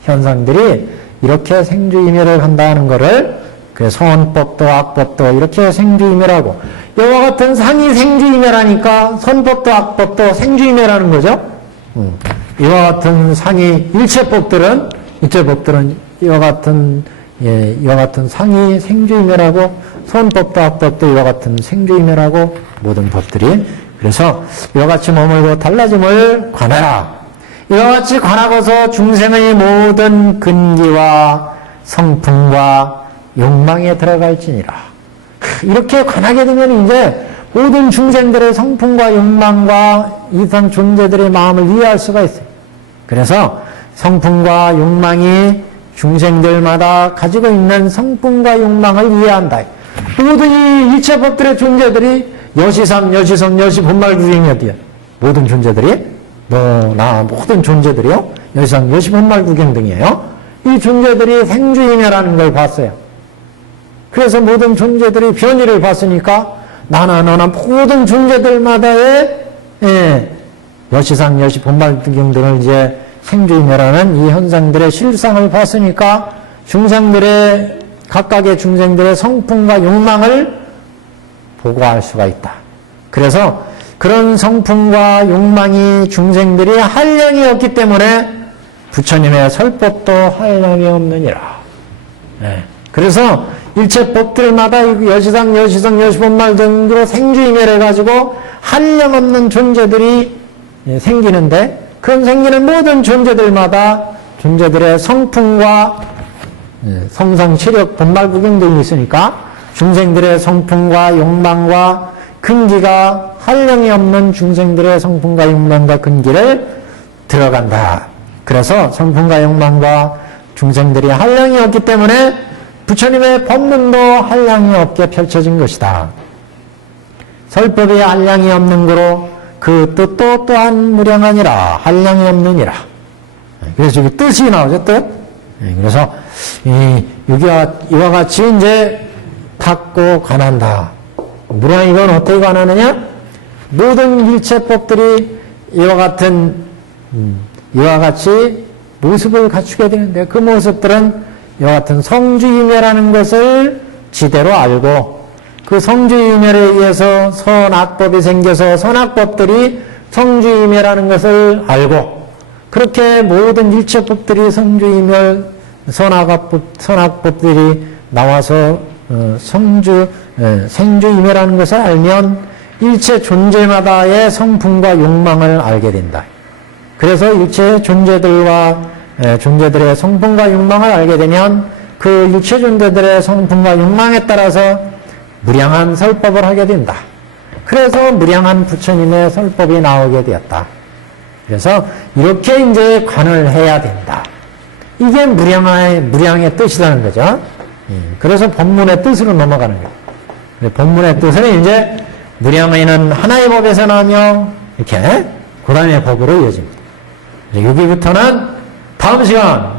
현상들이 이렇게 생주이멸을 한다는 것을, 그 선법도 악법도 이렇게 생주이멸하고, 이와 같은 상이 생주이멸하니까 선법도 악법도 생주이멸하는 거죠. 이와 같은 상이 일체법들은 이와 같은 상이 생주이멸하고, 선법도 악법도 이와 같은 생주이멸하고, 모든 법들이. 그래서 이와 같이 머물고 달라짐을 관하라. 이와 같이 관하고서 중생의 모든 근기와 성품과 욕망에 들어갈지니라. 이렇게 관하게 되면 이제 모든 중생들의 성품과 욕망과 이상 존재들의 마음을 이해할 수가 있어요. 그래서 성품과 욕망이 중생들마다 가지고 있는 성품과 욕망을 이해한다. 모든 이 일체법들의 존재들이 여시삼, 여시성, 여시본말구경이 어디야? 모든 존재들이 모든 존재들이요. 여시상, 여시본말구경 등이에요. 이 존재들이 생주이멸하는 걸 봤어요. 그래서 모든 존재들이 변이를 봤으니까 나나 너나 모든 존재들마다의 여시상, 여시, 본말경 등을 이제 생주임해라는 이 현상들의 실상을 봤으니까 중생들의, 각각의 중생들의 성품과 욕망을 보고할 수가 있다. 그래서 그런 성품과 욕망이 중생들이 한량이 없기 때문에 부처님의 설법도 한량이 없느니라. 네. 그래서 일체 법들마다 여시상, 여시성, 여시본말 등으로 생주임해를 해가지고 한량 없는 존재들이 생기는데, 그 생기는 모든 존재들마다 존재들의 성품과 성상, 체력, 본말, 부경 등이 있으니까 중생들의 성품과 욕망과 근기가 한량이 없는 중생들의 성품과 욕망과 근기를 들어간다. 그래서 성품과 욕망과 중생들이 한량이 없기 때문에 부처님의 법문도 한량이 없게 펼쳐진 것이다. 설법이 한량이 없는 거로 그 뜻도 또한 무량하니라. 한량이 없느니라. 그래서 여기 뜻이 나오죠, 뜻. 그래서 이와 같이 이제 닦고 관한다. 무량 이건 어떻게 관하느냐? 모든 일체법들이 이와 같이 모습을 갖추게 되는데, 그 모습들은 이와 같은 성주임해라는 것을 지대로 알고, 그 성주임해에 의해서 선악법이 생겨서 선악법들이 성주임해라는 것을 알고, 그렇게 모든 일체법들이 성주임해, 선악법들이 나와서 생주임해라는 것을 알면 일체 존재마다의 성품과 욕망을 알게 된다. 그래서 일체 존재들의 성품과 욕망을 알게 되면 그 일체 존재들의 성품과 욕망에 따라서 무량한 설법을 하게 된다. 그래서 무량한 부처님의 설법이 나오게 되었다. 그래서 이렇게 이제 관을 해야 된다. 이게 무량의 뜻이라는 거죠. 그래서 법문의 뜻으로 넘어가는 거예요. 법문의 뜻은 이제 무량의는 하나의 법에서 나오며 이렇게 그 다음에 법으로 이어집니다. 여기부터는 다음 시간